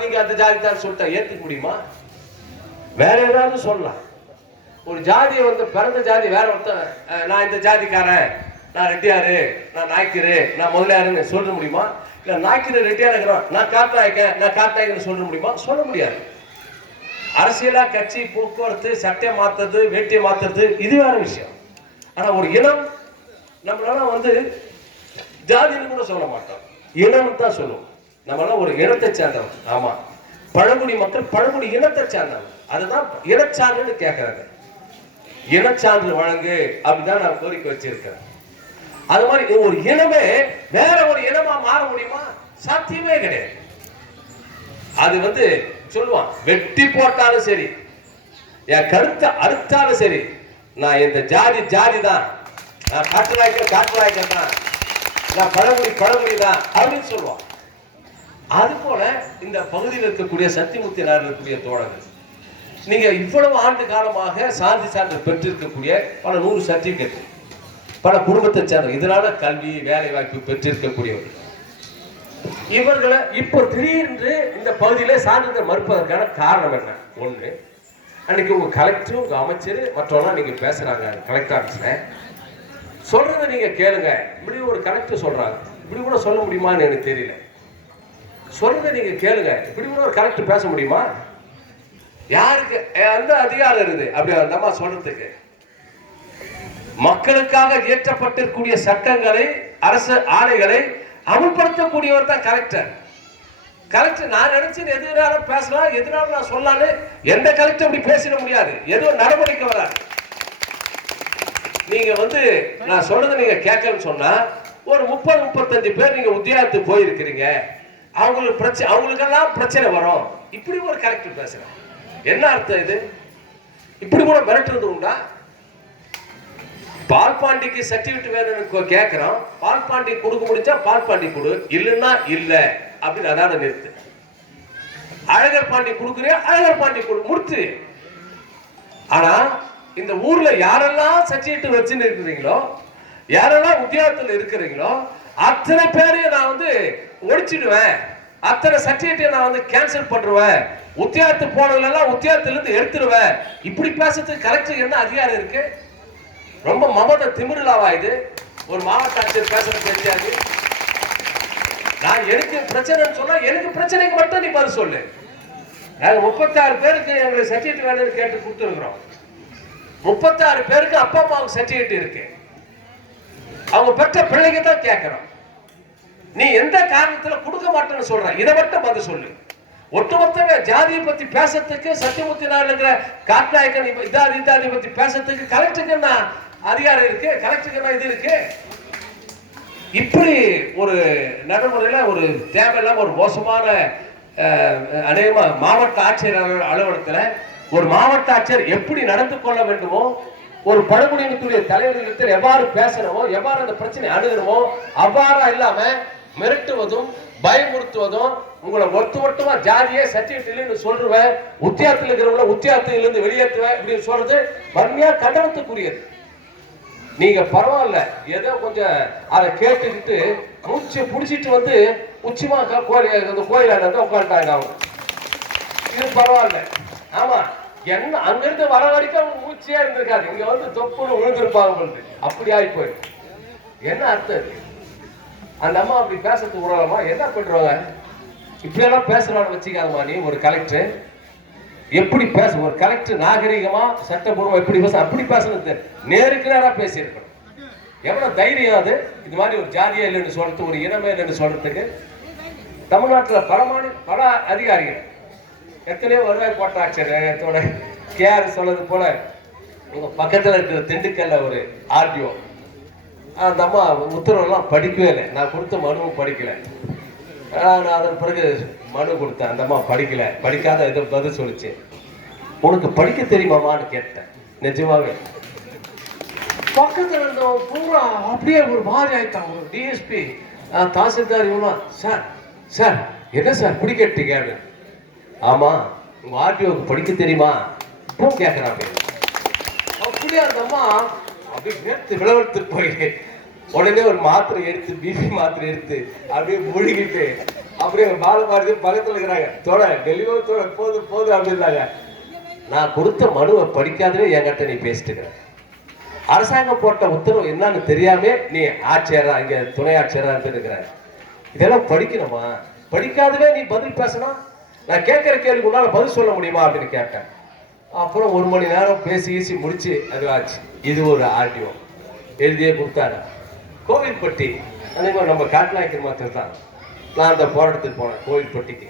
நீங்க அந்த ஜாதி தான் சொல்லிட்டா ஏத்துக்க முடியுமா? வேற ஏதாவது சொல்லலாம். ஒரு ஜாதியை பிறந்த ஜாதி வேற ஒருத்தன், நான் இந்த ஜாதிக்காரன், நான் ரெட்டியாரு, நான் நாய்க்கரு, நான் முதலியாருன்னு சொல்ல முடியுமா? இல்ல நாய்க்கரு ரெட்டியார் இருக்கிறோம், நான் காத்தாய்க்கன்னு சொல்ல முடியுமா? சொல்ல முடியாது. அரசியலா கட்சி, போக்குவரத்து, சட்டையை மாத்துறது, வேட்டியை மாத்துறது இது வேற விஷயம். ஆனா ஒரு இனம் நம்மளால ஜாதின்னு கூட சொல்ல மாட்டோம், இனம் தான் சொல்லுவோம். நம்மளால ஒரு இனத்தை சேர்ந்தவங்க. ஆமா, பழங்குடி மக்கள் பழங்குடி இனத்தை சேர்ந்தவங்க. அதுதான் இனச்சான்றுன்னு கேட்கறாங்க. இனச்சான்று வழங்கு அப்படிதான் நான் கோரிக்கை வச்சிருக்கேன். அது மாதிரி ஒரு இனமே வேற ஒரு இனமா மாற முடியுமா? சாத்தியமே கிடையாது. அது சொல்லுவான், வெட்டி போட்டாலும் சரி, என் கருத்தை அறுத்தாலும் சரி, நான் இந்த ஜாதி தான், நான் காட்டுவாய்க்க தான், நான் பழங்குடி தான் அப்படின்னு சொல்லுவான். அது போல இந்த பகுதியில் இருக்கக்கூடிய சத்தியமூர்த்தியார் இருக்கக்கூடிய தோழர்கள், நீங்க இவ்வளவு ஆண்டு காலமாக சான்று பெற்றிருக்கக்கூடிய பல 100 சர்டிபிகேட், பல குடும்பத்தை சேர்ந்த, இதனால கல்வி வேலை வாய்ப்பு பெற்றிருக்கக்கூடியவர்கள், இவர்களை இப்போ திடீரென்று இந்த பகுதியில சான்றிதழ் மறுப்பதற்கான காரணம் என்ன? ஒண்ணு. அன்னைக்கு உங்க கலெக்டர் உங்க அமைச்சர் மற்றவங்களாம் நீங்க பேசுறாங்க கலெக்டர் ஆஃபீஸ்ல, சொல்றதை நீங்க கேளுங்க. இப்படி ஒரு கலெக்டர் சொல்றாங்க, இப்படி கூட சொல்ல முடியுமான்னு எனக்கு தெரியல. சொல்றதை நீங்க கேளுங்க, இப்படி கூட ஒரு கலெக்டர் பேச முடியுமா? யாருக்கு அந்த அதிகாரம் இருக்குது அப்படி அந்த அம்மா சொல்றதுக்கு? மக்களுக்காக இயற்றப்பட்டிருக்கூடிய சட்டங்களை, அரசு ஆணைகளை அமல்படுத்தக்கூடியவர் தான் கலெக்டர். கலெக்டர் நான் நினைச்சு எதுனாலும் பேசலாம், எதுனாலும் நான் சொல்லலான்னு எந்த கலெக்டர் அப்படி பேசிட முடியாது. எதுவும் நடவடிக்கை வராது. நீங்க நான் சொல்றது நீங்க கேட்கலன்னு சொன்னா ஒரு 30-35 பேர் நீங்க உத்தியோகத்துக்கு போயிருக்கிறீங்க, அவங்களுக்கு பிரச்சனை, அவங்களுக்கெல்லாம் பிரச்சனை வரும். இப்படி ஒரு கலெக்டர் பேசுறேன், என்ன அர்த்தம் இது? இப்படி கூட மிரட்டுறது உண்டா? பால்பாண்டிக்கு சர்டிபிகேட் வேணும்னு கேட்கிறோம், பால்பாண்டி கொடுக்க முடிஞ்சா பால்பாண்டி கொடு, இல்லைன்னா இல்ல அப்படின்னு அதான நிறுத்து. அழகர் பாண்டி கொடுக்குறியா, அழகர் பாண்டி கொடு, முடித்து. ஆனா இந்த ஊர்ல யாரெல்லாம் சர்டிபிகேட் வச்சுன்னு இருக்கிறீங்களோ, யாரெல்லாம் உத்தியோகத்தில் இருக்கிறீங்களோ அத்தனை பேரையும் நான் ஒழிச்சிடுவேன், அத்தனை சர்டிபிகேட் நான் கேன்சல் பண்ணுவேன், உத்தியோகத்துக்கு போனதுல எல்லாம் உத்தியோகத்துல இருந்து எடுத்துடுவேன். இப்படி பேசுறதுக்கு கலெக்டர் என்ன அதிகாரம் இருக்கு? ரொம்ப மமத திமிருலாவா இது? ஒரு மாவட்ட ஆட்சியர் பேசுறது தெரியாது. நான் எனக்கு பிரச்சனைன்னு சொன்னா எனக்கு பிரச்சனைக்கு மட்டும் நீ பதில் சொல்லு. நாங்க 36 பேருக்கு எங்களுக்கு சர்டிபிகேட் வேணும்னு கேட்டு கொடுத்துருக்கிறோம். 36 பேருக்கு அப்பா அம்மாவுக்கு சர்டிபிகேட் இருக்கு, அவங்க பெற்ற பிள்ளைங்க தான் கேட்கிறோம். நீ எந்த காரணத்துல கொடுக்க மாட்டேன்னு சொல்ற, இதை மட்டும் பதில் சொல்லு. ஒட்டுமொத்த ஜாதியை பத்தி பேசுறதுக்கு, சத்தியமூர்த்தி நாடுங்கிற காட்நாயக்கன் இதாதி பத்தி பேசுறதுக்கு கலெக்டருக்கு என்ன அதிகாரம் இருக்கு? கலெக்டருக்கு என்ன இது இருக்கு? இப்படி ஒரு நடைமுறையில ஒரு தேவையில்லாம ஒரு மோசமான அநேகமா மாவட்ட ஆட்சியர் அலுவலகத்துல ஒரு மாவட்ட ஆட்சியர் எப்படி நடந்து கொள்ள வேண்டுமோ, ஒரு பழங்குடியினத்துடைய தலைவர்களிடத்தில் எவ்வாறு பேசணுமோ, எவ்வாறு அந்த பிரச்சனை அணுகணுமோ அவ்வாறா இல்லாம மிரட்டுவதும் பயமுறுத்துவதும், உங்களை ஒட்டுமொத்தமா ஜாதியே சர்டிபிகேட் சொல்றேன், உத்தியோகத்தில் இருக்கிறவங்கள உத்தியோகத்தில் இருந்து வெளியேற்றுவேன் இப்படின்னு சொல்றது வன்மையா கண்டனத்துக்குரியது. நீங்க பரவாயில்ல ஏதோ கொஞ்சம் அதை கேட்டுக்கிட்டு மூச்சு புடிச்சிட்டு உச்சிமா கோயிலாண்ட உட்காந்துட்டாங்க அவங்க, இது பரவாயில்ல. ஆமா, என்ன அங்கிருந்து வர வரைக்கும் அவங்க மூச்சியா இருந்திருக்காது, இங்க தொப்புன்னு விழுந்திருப்பாங்க. அப்படி ஆகி போயிடும். என்ன அர்த்தம் இருக்கு? அந்த அம்மா அப்படி பேசுறதுக்கு விடலாமா? என்ன பண்றாங்க? இப்படியெல்லாம் பேசுறான்னு வச்சுக்காதமா. நீ ஒரு கலெக்டர் எப்படி பேச, ஒரு கலெக்டர் நாகரிகமா சட்டப்பூர்வம் எப்படி பேச, அப்படி பேசணும். நேருக்கு நேரா பேசியிருக்கணும். எவ்வளவு தைரியம் அது? இது மாதிரி ஒரு ஜாதியா இல்லைன்னு சொல்றது, ஒரு இனமே இல்லைன்னு சொல்றதுக்கு. தமிழ்நாட்டில் பல அதிகாரிகள், எத்தனையோ வருவாய் கோட்டாட்சியர் கேஆர் சொல்றது போல உங்க பக்கத்துல இருக்கிற திண்டுக்கல்ல ஒரு ஆர்டிஓ, அந்த அம்மா உத்தரவெல்லாம் படிக்கவே இல்லை. நான் கொடுத்த மனுவும் படிக்கல. நான் அதன் பிறகு மனு கொடுத்தேன், அந்த அம்மா படிக்கல, படிக்காத ஏதோ பதில் சொல்லிச்சு. உனக்கு படிக்க தெரியுமாமான்னு கேட்டேன். நிஜமாவே பக்கத்துல இருந்தவங்க பூரா அப்படியே ஒரு மாதிரி ஆயிட்டாங்க. ஒரு டிஎஸ்பி தாசில்தார் இவங்களாம், சார் சார் என்ன சார் இப்படி கேட்டீங்க? ஆமா, உங்க ஆர்டிஓக்கு படிக்க தெரியுமா இப்போ கேட்கறான். அப்படியே அந்த அம்மா அப்படியே நேர்த்து விளவெடுத்து போய் உடனே ஒரு மாத்திரை எடுத்து, பிபி மாத்திரை எடுத்து அப்படியே முழுகிட்டு அப்படியே பாலபாரதி பக்கத்துல இருக்கிறாங்க, தோட டெலிவரி தோட போதும் போதும் அப்படின்னாங்க. நான் கொடுத்த மனுவை படிக்காதவே என்கிட்ட நீ பேசிட்டு இருக்கிற. அரசாங்கம் போட்ட உத்தரவு என்னன்னு தெரியாம நீ ஆட்சியரா, இங்க துணை ஆட்சியரா இருக்கிற. இதெல்லாம் படிக்கணுமா? படிக்காதவே நீ பதில் பேசணும். நான் கேட்கிற கேள்விக்கு உன்னால பதில் சொல்ல முடியுமா அப்படின்னு கேட்டேன். அப்புறம் 1 மணி நேரம் பேசி முடிச்சு அது ஆச்சு. இது ஒரு ஆர்டிஓ எழுதியே கொடுத்தாரு. கோவில்பட்டி அதே மாதிரி நம்ம காட்நாயக்கர் மாத்திரம் தான். நான் அந்த போராட்டத்துக்கு போனேன் கோவில்பட்டிக்கு.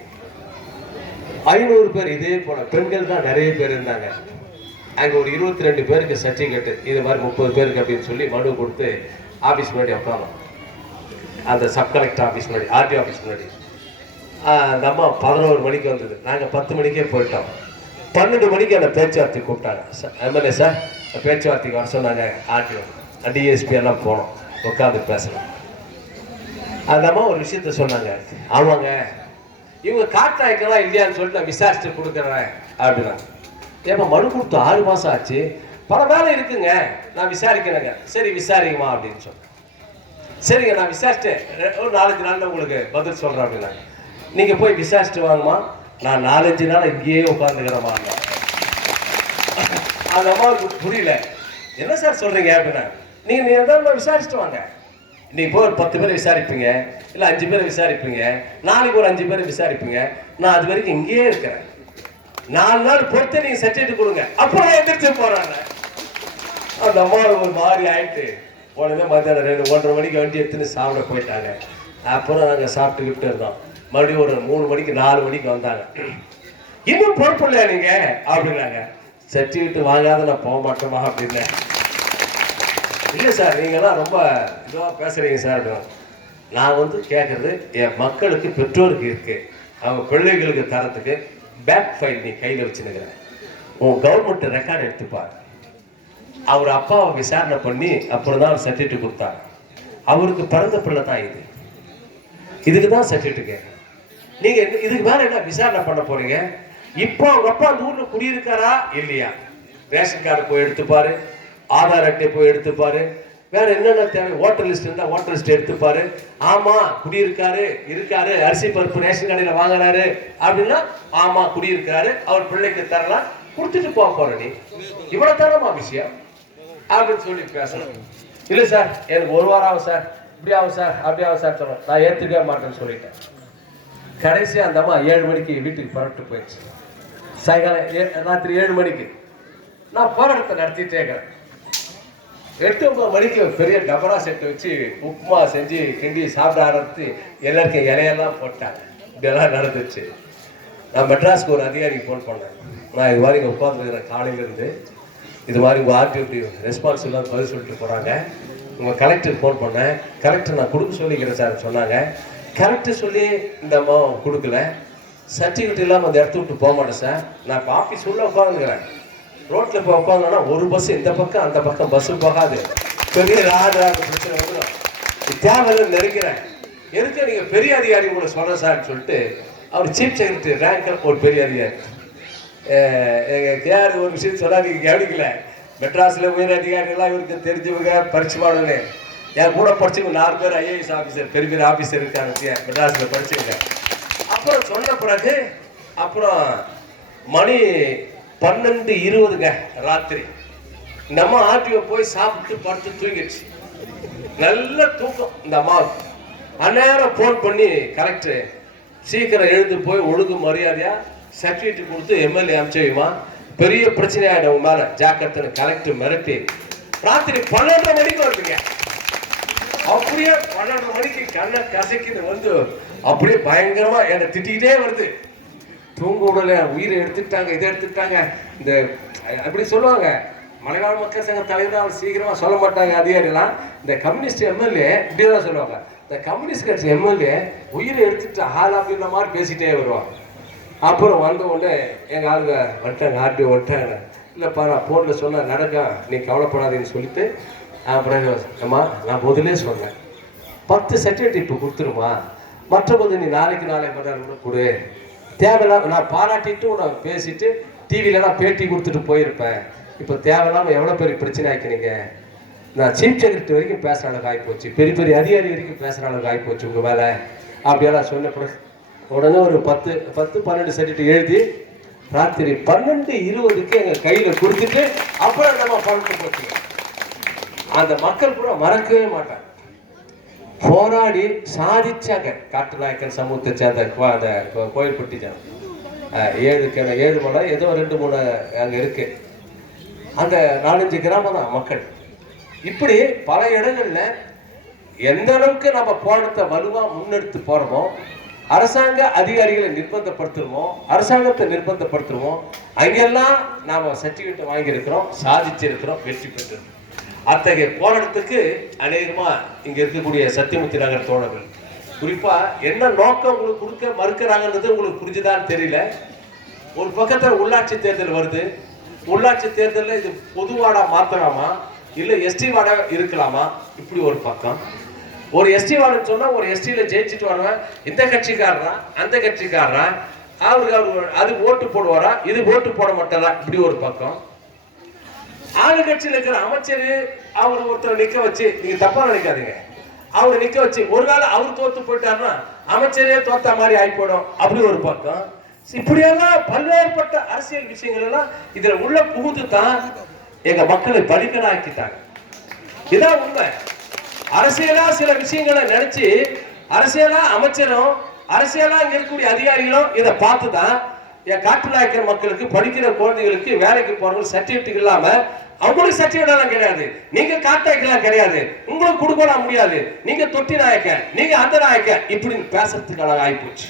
500 பேர் இதே போன பெண்கள் தான் நிறைய பேர் இருந்தாங்க. அங்கே ஒரு 22 பேருக்கு சர்டிஃபிகேட், இது மாதிரி 30 பேருக்கு அப்படின்னு சொல்லி மனு கொடுத்து ஆஃபீஸ் முன்னாடி உட்காந்தோம். அந்த சப் கலெக்டர் ஆஃபீஸ் முன்னாடி, ஆர்டிஓ ஆஃபீஸ் முன்னாடி. அந்த அம்மா 11 மணிக்கு வந்தது, நாங்கள் 10 மணிக்கே போயிட்டோம். 12 மணிக்கு அந்த பேச்சுவார்த்தைக்கு கூப்பிட்டாங்க. எம்எல்ஏ சார் பேச்சுவார்த்தைக்கு வர சொன்னாங்க. ஆர்டிஓ டிஎஸ்பி எல்லாம் போனோம், உட்காந்து பேசலாம். அந்த அம்மா ஒரு விஷயத்த சொன்னாங்க. ஆமாங்க, இவங்க காட்டாய்க்கலாம் இல்லையான்னு சொல்லிட்டு நான் விசாரிச்சுட்டு கொடுக்குறேன் அப்படின்னா. ஏப்பா மனு கொடுத்து 6 மாதம் ஆச்சு, பல வேலை இருக்குங்க, நான் விசாரிக்கிறேங்க. சரி விசாரிங்கம்மா அப்படின்னு சொன்னேன். சரிங்க நான் விசாரிச்சுட்டு ஒரு 4-5 நாளில் உங்களுக்கு பதில் சொல்கிறேன் அப்படின்னா. நீங்கள் போய் விசாரிச்சுட்டு வாங்கம்மா, நான் 4-5 நாள் இங்கேயே உட்காந்துக்கிறேம்மா. அந்த அம்மாவுக்கு புரியல. என்ன சார் சொல்றீங்க அப்படின்னா, நீங்க எதாவது விசாரிச்சுட்டு வாங்க. நீ போய் ஒரு 10 பேரை விசாரிப்பீங்க, இல்லை 5 பேரை விசாரிப்பீங்க, நாளைக்கு ஒரு 5 பேரை விசாரிப்பீங்க. நான் அது வரைக்கும் இங்கேயே இருக்கிறேன். 4 நாள் பொறுத்து நீங்க சர்டிஃபிகேட் கொடுங்க, அப்புறம் எந்திரிச்சு போறாங்க. அந்த அம்மா ஒரு மாதிரி ஆயிட்டு உடனே மத்தியானம் 1:30 மணிக்கு வண்டி எடுத்துன்னு சாப்பிட போயிட்டாங்க. அப்புறம் நாங்கள் சாப்பிட்டுக்கிட்டு இருந்தோம். மறுபடியும் ஒரு 3 மணிக்கு 4 மணிக்கு வந்தாங்க. இன்னும் பொறுப்பு இல்லையா நீங்க அப்படின்னாங்க. சர்டிஃபிகேட் வாங்காத நான் போக மாட்டோமா அப்படின்னேன். இல்லை சார், நீங்கள்லாம் ரொம்ப இதுவாக பேசுகிறீங்க சார். நான் வந்து கேட்குறது என் மக்களுக்கு, பெற்றோருக்கு இருக்கு, அவங்க பிள்ளைகளுக்கு தரத்துக்கு பேக் ஃபைல் நீ கையில் வச்சுன்னுக்கிறேன். உன் கவர்மெண்ட் ரெக்கார்டு எடுத்துப்பார். அவர் அப்பாவை விசாரணை பண்ணி அப்புறம் தான் சர்டிஃபிகேட் கொடுத்தாங்க. அவருக்கு பிறந்த பிள்ளை தான் இது. இதுக்கு தான் சர்டிஃபிகேட். நீங்கள் இதுக்கு மேலே என்ன விசாரணை பண்ண போறீங்க? இப்போ அவங்க அப்பா அந்த ஊரில் குடியிருக்காரா இல்லையா? ரேஷன் கார்டு போய் எடுத்துப்பாரு, ஆதார் அட்டை போய் எடுத்துப்பாரு, வேற என்னென்ன தேவை, ஓட்டர் லிஸ்ட் இருந்தால் ஓட்டர் லிஸ்ட் எடுத்துப்பாரு. ஆமா குடியிருக்காரு, இருக்காரு, அரிசி பருப்பு ரேஷன் கடையில் வாங்குறாரு அப்படின்னா ஆமா குடியிருக்காரு, அவர் பிள்ளைக்கு தரலாம், கொடுத்துட்டு போக போற. நீ இவ்வளவு தானமா விஷயம் அப்படின்னு சொல்லி பேசணும். இல்லை சார், எனக்கு 1 வாரம் ஆகும் சார், இப்படி ஆகும் சார், அப்படி ஆகும் சார் சொல்லணும். நான் ஏற்றுக்கவே மாட்டேன்னு சொல்லிட்டேன். கடைசி அந்த அம்மா 7 மணிக்கு வீட்டுக்கு புறப்பட்டு போயிடுச்சு. சாயங்காலம் ராத்திரி 7 மணிக்கு நான் போராட்டத்தை நடத்திட்டே இருக்கிறேன். 8-9 மணிக்கு பெரிய டபரா செட்டை வச்சு உப்புமா செஞ்சு கிண்டி சாப்பிட ஆரம்பித்து எல்லாருக்கும் இலையெல்லாம் போட்டாங்க. இப்படியெல்லாம் நடந்துச்சு. நான் மெட்ராஸ்க்கு ஒரு அதிகாரிக்கு ஃபோன் பண்ணேன். நான் இது மாதிரி இங்கே உட்காந்துருக்கிறேன் காலையிலேருந்து, இது மாதிரி உங்கள் ஆர்டிஓ ரெஸ்பான்ஸ் எல்லாம் பதில் சொல்லிட்டு போகிறாங்க. உங்கள் கலெக்டருக்கு ஃபோன் பண்ணேன். கலெக்டர் நான் கொடுக்க சொல்லிக்கிறேன் சார் சொன்னாங்க. கலெக்டர் சொல்லி இந்த அம்மா கொடுக்கல. சர்டிஃபிகேட் இல்லாமல் அந்த இடத்த விட்டு போக மாட்டேன் சார். நான் இப்போ ஆஃபீஸ் உள்ள உட்காந்துக்கிறேன். ரோட்டில் இப்போ உட்காந்தோன்னா ஒரு பஸ் இந்த பக்கம் அந்த பக்கம் பஸ்ஸு போகாது. பெரிய ராடு பிரச்சனை வந்துடும். தேவையில்லை நெருங்கிறேன். எதுக்கு நீங்கள் பெரிய அதிகாரி கூட சொல்கிறேன் சார்ன்னு சொல்லிட்டு அவர் சீஃப் செக்ரட்டரி ரேங்க் ஒரு பெரிய அதிகாரி யார் ஒரு விஷயம் சொன்னால் நீங்கள் கவனிக்கல. மெட்ராஸில் உயர் அதிகாரிகள்லாம் இவருக்கு தெரிஞ்சவங்க பரிசுமானவங்க. என் கூட படிச்சவங்க 4 பேர் ஐஏஎஸ் ஆஃபீஸர், பெரிய பெரிய ஆஃபீஸர் இருக்காங்க மெட்ராஸில் படிச்சவங்க. அப்புறம் சொன்ன பிறகு அப்புறம் மணி 12:20 ராத்திரி இந்த அம்மா ஆர்டிஓ போய் சாப்பிட்டு படுத்து தூங்கிடுச்சு. நல்ல தூக்கம் இந்த அம்மாவுக்கு. அந்நேரம் ஃபோன் பண்ணி கலெக்டர் சீக்கிரம் எழுந்து போய் ஒழுங்கு மரியாதையா சர்டிஃபிகேட் கொடுத்து எம்எல்ஏ அனுப்பிச்சுமா, பெரிய பிரச்சனை ஆகிடும் உங்க மேல, ஜாக்கிரதை கலெக்டர் மிரட்டி. ராத்திரி 12:30 மணிக்கு வருதுங்க. அப்படியே 12:30 மணிக்கு கண்ணை கசக்கின்னு வந்து அப்படியே பயங்கரமா என்னை திட்டிக்கிட்டே வருது. தூங்க விடல, உயிரை எடுத்துக்கிட்டாங்க, இதை எடுத்துக்கிட்டாங்க. இந்த அப்படி சொல்லுவாங்க மலைவாழ் மக்கள் சங்க தலைவர். அவர் சீக்கிரமா சொல்ல மாட்டாங்க அதிகாரிலாம். இந்த கம்யூனிஸ்ட் எம்எல்ஏ இப்படிதான் சொல்லுவாங்க. இந்த கம்யூனிஸ்ட் கட்சி எம்எல்ஏ உயிரை எடுத்துட்டு ஆள் அப்படின்ற மாதிரி பேசிட்டே வருவாங்க. அப்புறம் வந்த உடனே எங்கள் ஆளுங்க வந்துட்டாங்க, ஆர்டிஓ வந்துட்டாங்க. இல்லைப்பா நான் ஃபோனில் சொன்ன நடக்கும், நீ கவலைப்படாதீங்கன்னு சொல்லிட்டு அப்புறம் அம்மா நான் முதலே சொன்னேன் 10 சர்டிஃபிகேட் இப்போ கொடுத்துருமா, மற்ற போது நீ நாளைக்கு மறுநாள் கூட கொடு. தேவையில்லாம நான் பாராட்டிட்டு உன்னை பேசிட்டு டிவிலலாம் பேட்டி கொடுத்துட்டு போயிருப்பேன். இப்போ தேவையில்லாமல் எவ்வளோ பெரிய பிரச்சனை ஆக்கினீங்க. நான் சீஃப் செக்ரட்டரி வரைக்கும் பேசுகிற அளவுக்கு ஆகிப்போச்சு, பெரிய பெரிய அதிகாரி வரைக்கும் பேசுகிற அளவுக்கு ஆகிப்போச்சு உங்கள் மேலே அப்படியெல்லாம் சொன்ன உடனே ஒரு 10-12 சர்டிஃபிகேட் எழுதி ராத்திரி 12:20 எங்கள் கையில் கொடுத்துட்டு அப்புறம் நம்ம பண்ணிட்டு போச்சு. அந்த மக்கள் கூட மறக்கவே மாட்டாங்க. போராடி சாதிச்சாங்க. காட்டுநாயக்கன் சமூகத்தை சேர்ந்த அந்த கோயில்பட்டி ஜனம் 7 மலை ஏதோ 2-3 அங்கே இருக்கு. அந்த 4-5 கிராமம் தான் மக்கள். இப்படி பல இடங்கள்ல எந்த அளவுக்கு நம்ம போராட்டத்தை வலுவா முன்னெடுத்து போறோமோ, அரசாங்க அதிகாரிகளை நிர்பந்தப்படுத்துறோமோ, அரசாங்கத்தை நிர்பந்தப்படுத்துறோமோ, அங்கெல்லாம் நாம சர்டிஃபிகேட் வாங்கியிருக்கிறோம், சாதிச்சிருக்கிறோம், வெற்றி பெற்றிருக்கிறோம். அத்தகைய போராட்டத்துக்கு அநேகமா இங்க இருக்கக்கூடிய சத்தியமூர்த்தி நகர் தோழர்கள் குறிப்பா என்ன நோக்கம் உங்களுக்கு கொடுக்க மறுக்கிறாங்கன்றது உங்களுக்கு புரிஞ்சுதான்னு தெரியல. ஒரு பக்கத்துல உள்ளாட்சி தேர்தல் வருது. உள்ளாட்சி தேர்தலில் இது பொதுவாடா மாத்தலாமா இல்ல எஸ்டி வாடா இருக்கலாமா, இப்படி ஒரு பக்கம். ஒரு எஸ்டி வார்டுன்னு சொன்னா ஒரு எஸ்டியில ஜெயிச்சுட்டு வருவேன், இந்த கட்சிக்காரரா அந்த கட்சிக்காரரா, அவருக்கு அது ஓட்டு போடுவாரா, இது ஓட்டு போட மாட்டாரா, இப்படி ஒரு பக்கம். ஆளுங்கட்சியில் இருக்கிற அமைச்சர் அவர் ஒருத்தர் நிக்க வச்சு, நீங்க தப்பா நினைக்காதீங்க, அவரை நிக்க வச்சு ஒருவேளை அவர் தோத்து போயிட்டாருன்னா அமைச்சரே தோத்த மாதிரி ஆகி போடும், அப்படி ஒரு பக்கம். இப்படியெல்லாம் பல்வேறுபட்ட அரசியல் விஷயங்கள் எல்லாம் இதுல உள்ள புகுந்து தான் எங்க மக்களை பலிக்கனாக்கிட்டாங்க. இதான் உண்மை. அரசியலா சில விஷயங்களை நினைச்சு அரசியலா அமைச்சரும் அரசியலா இங்க இருக்கக்கூடிய அதிகாரிகளும் இதை பார்த்துதான் என் காட்டுநாயக்கர் மக்களுக்கு படிக்கிற குழந்தைகளுக்கு வேலைக்கு போறவங்க சர்டிபிகேட் இல்லாம அவங்களுக்கு சர்டிபிகேட் எல்லாம் கிடையாது. நீங்க காட்டாய்க்கலாம் கிடையாது, உங்களுக்கு கொடுக்கலாம் முடியாது, நீங்க தொட்டி நாயக்க, நீங்க அந்த நாயக்க, இப்படின்னு பேசுறதுக்கான ஆயிப்போச்சு.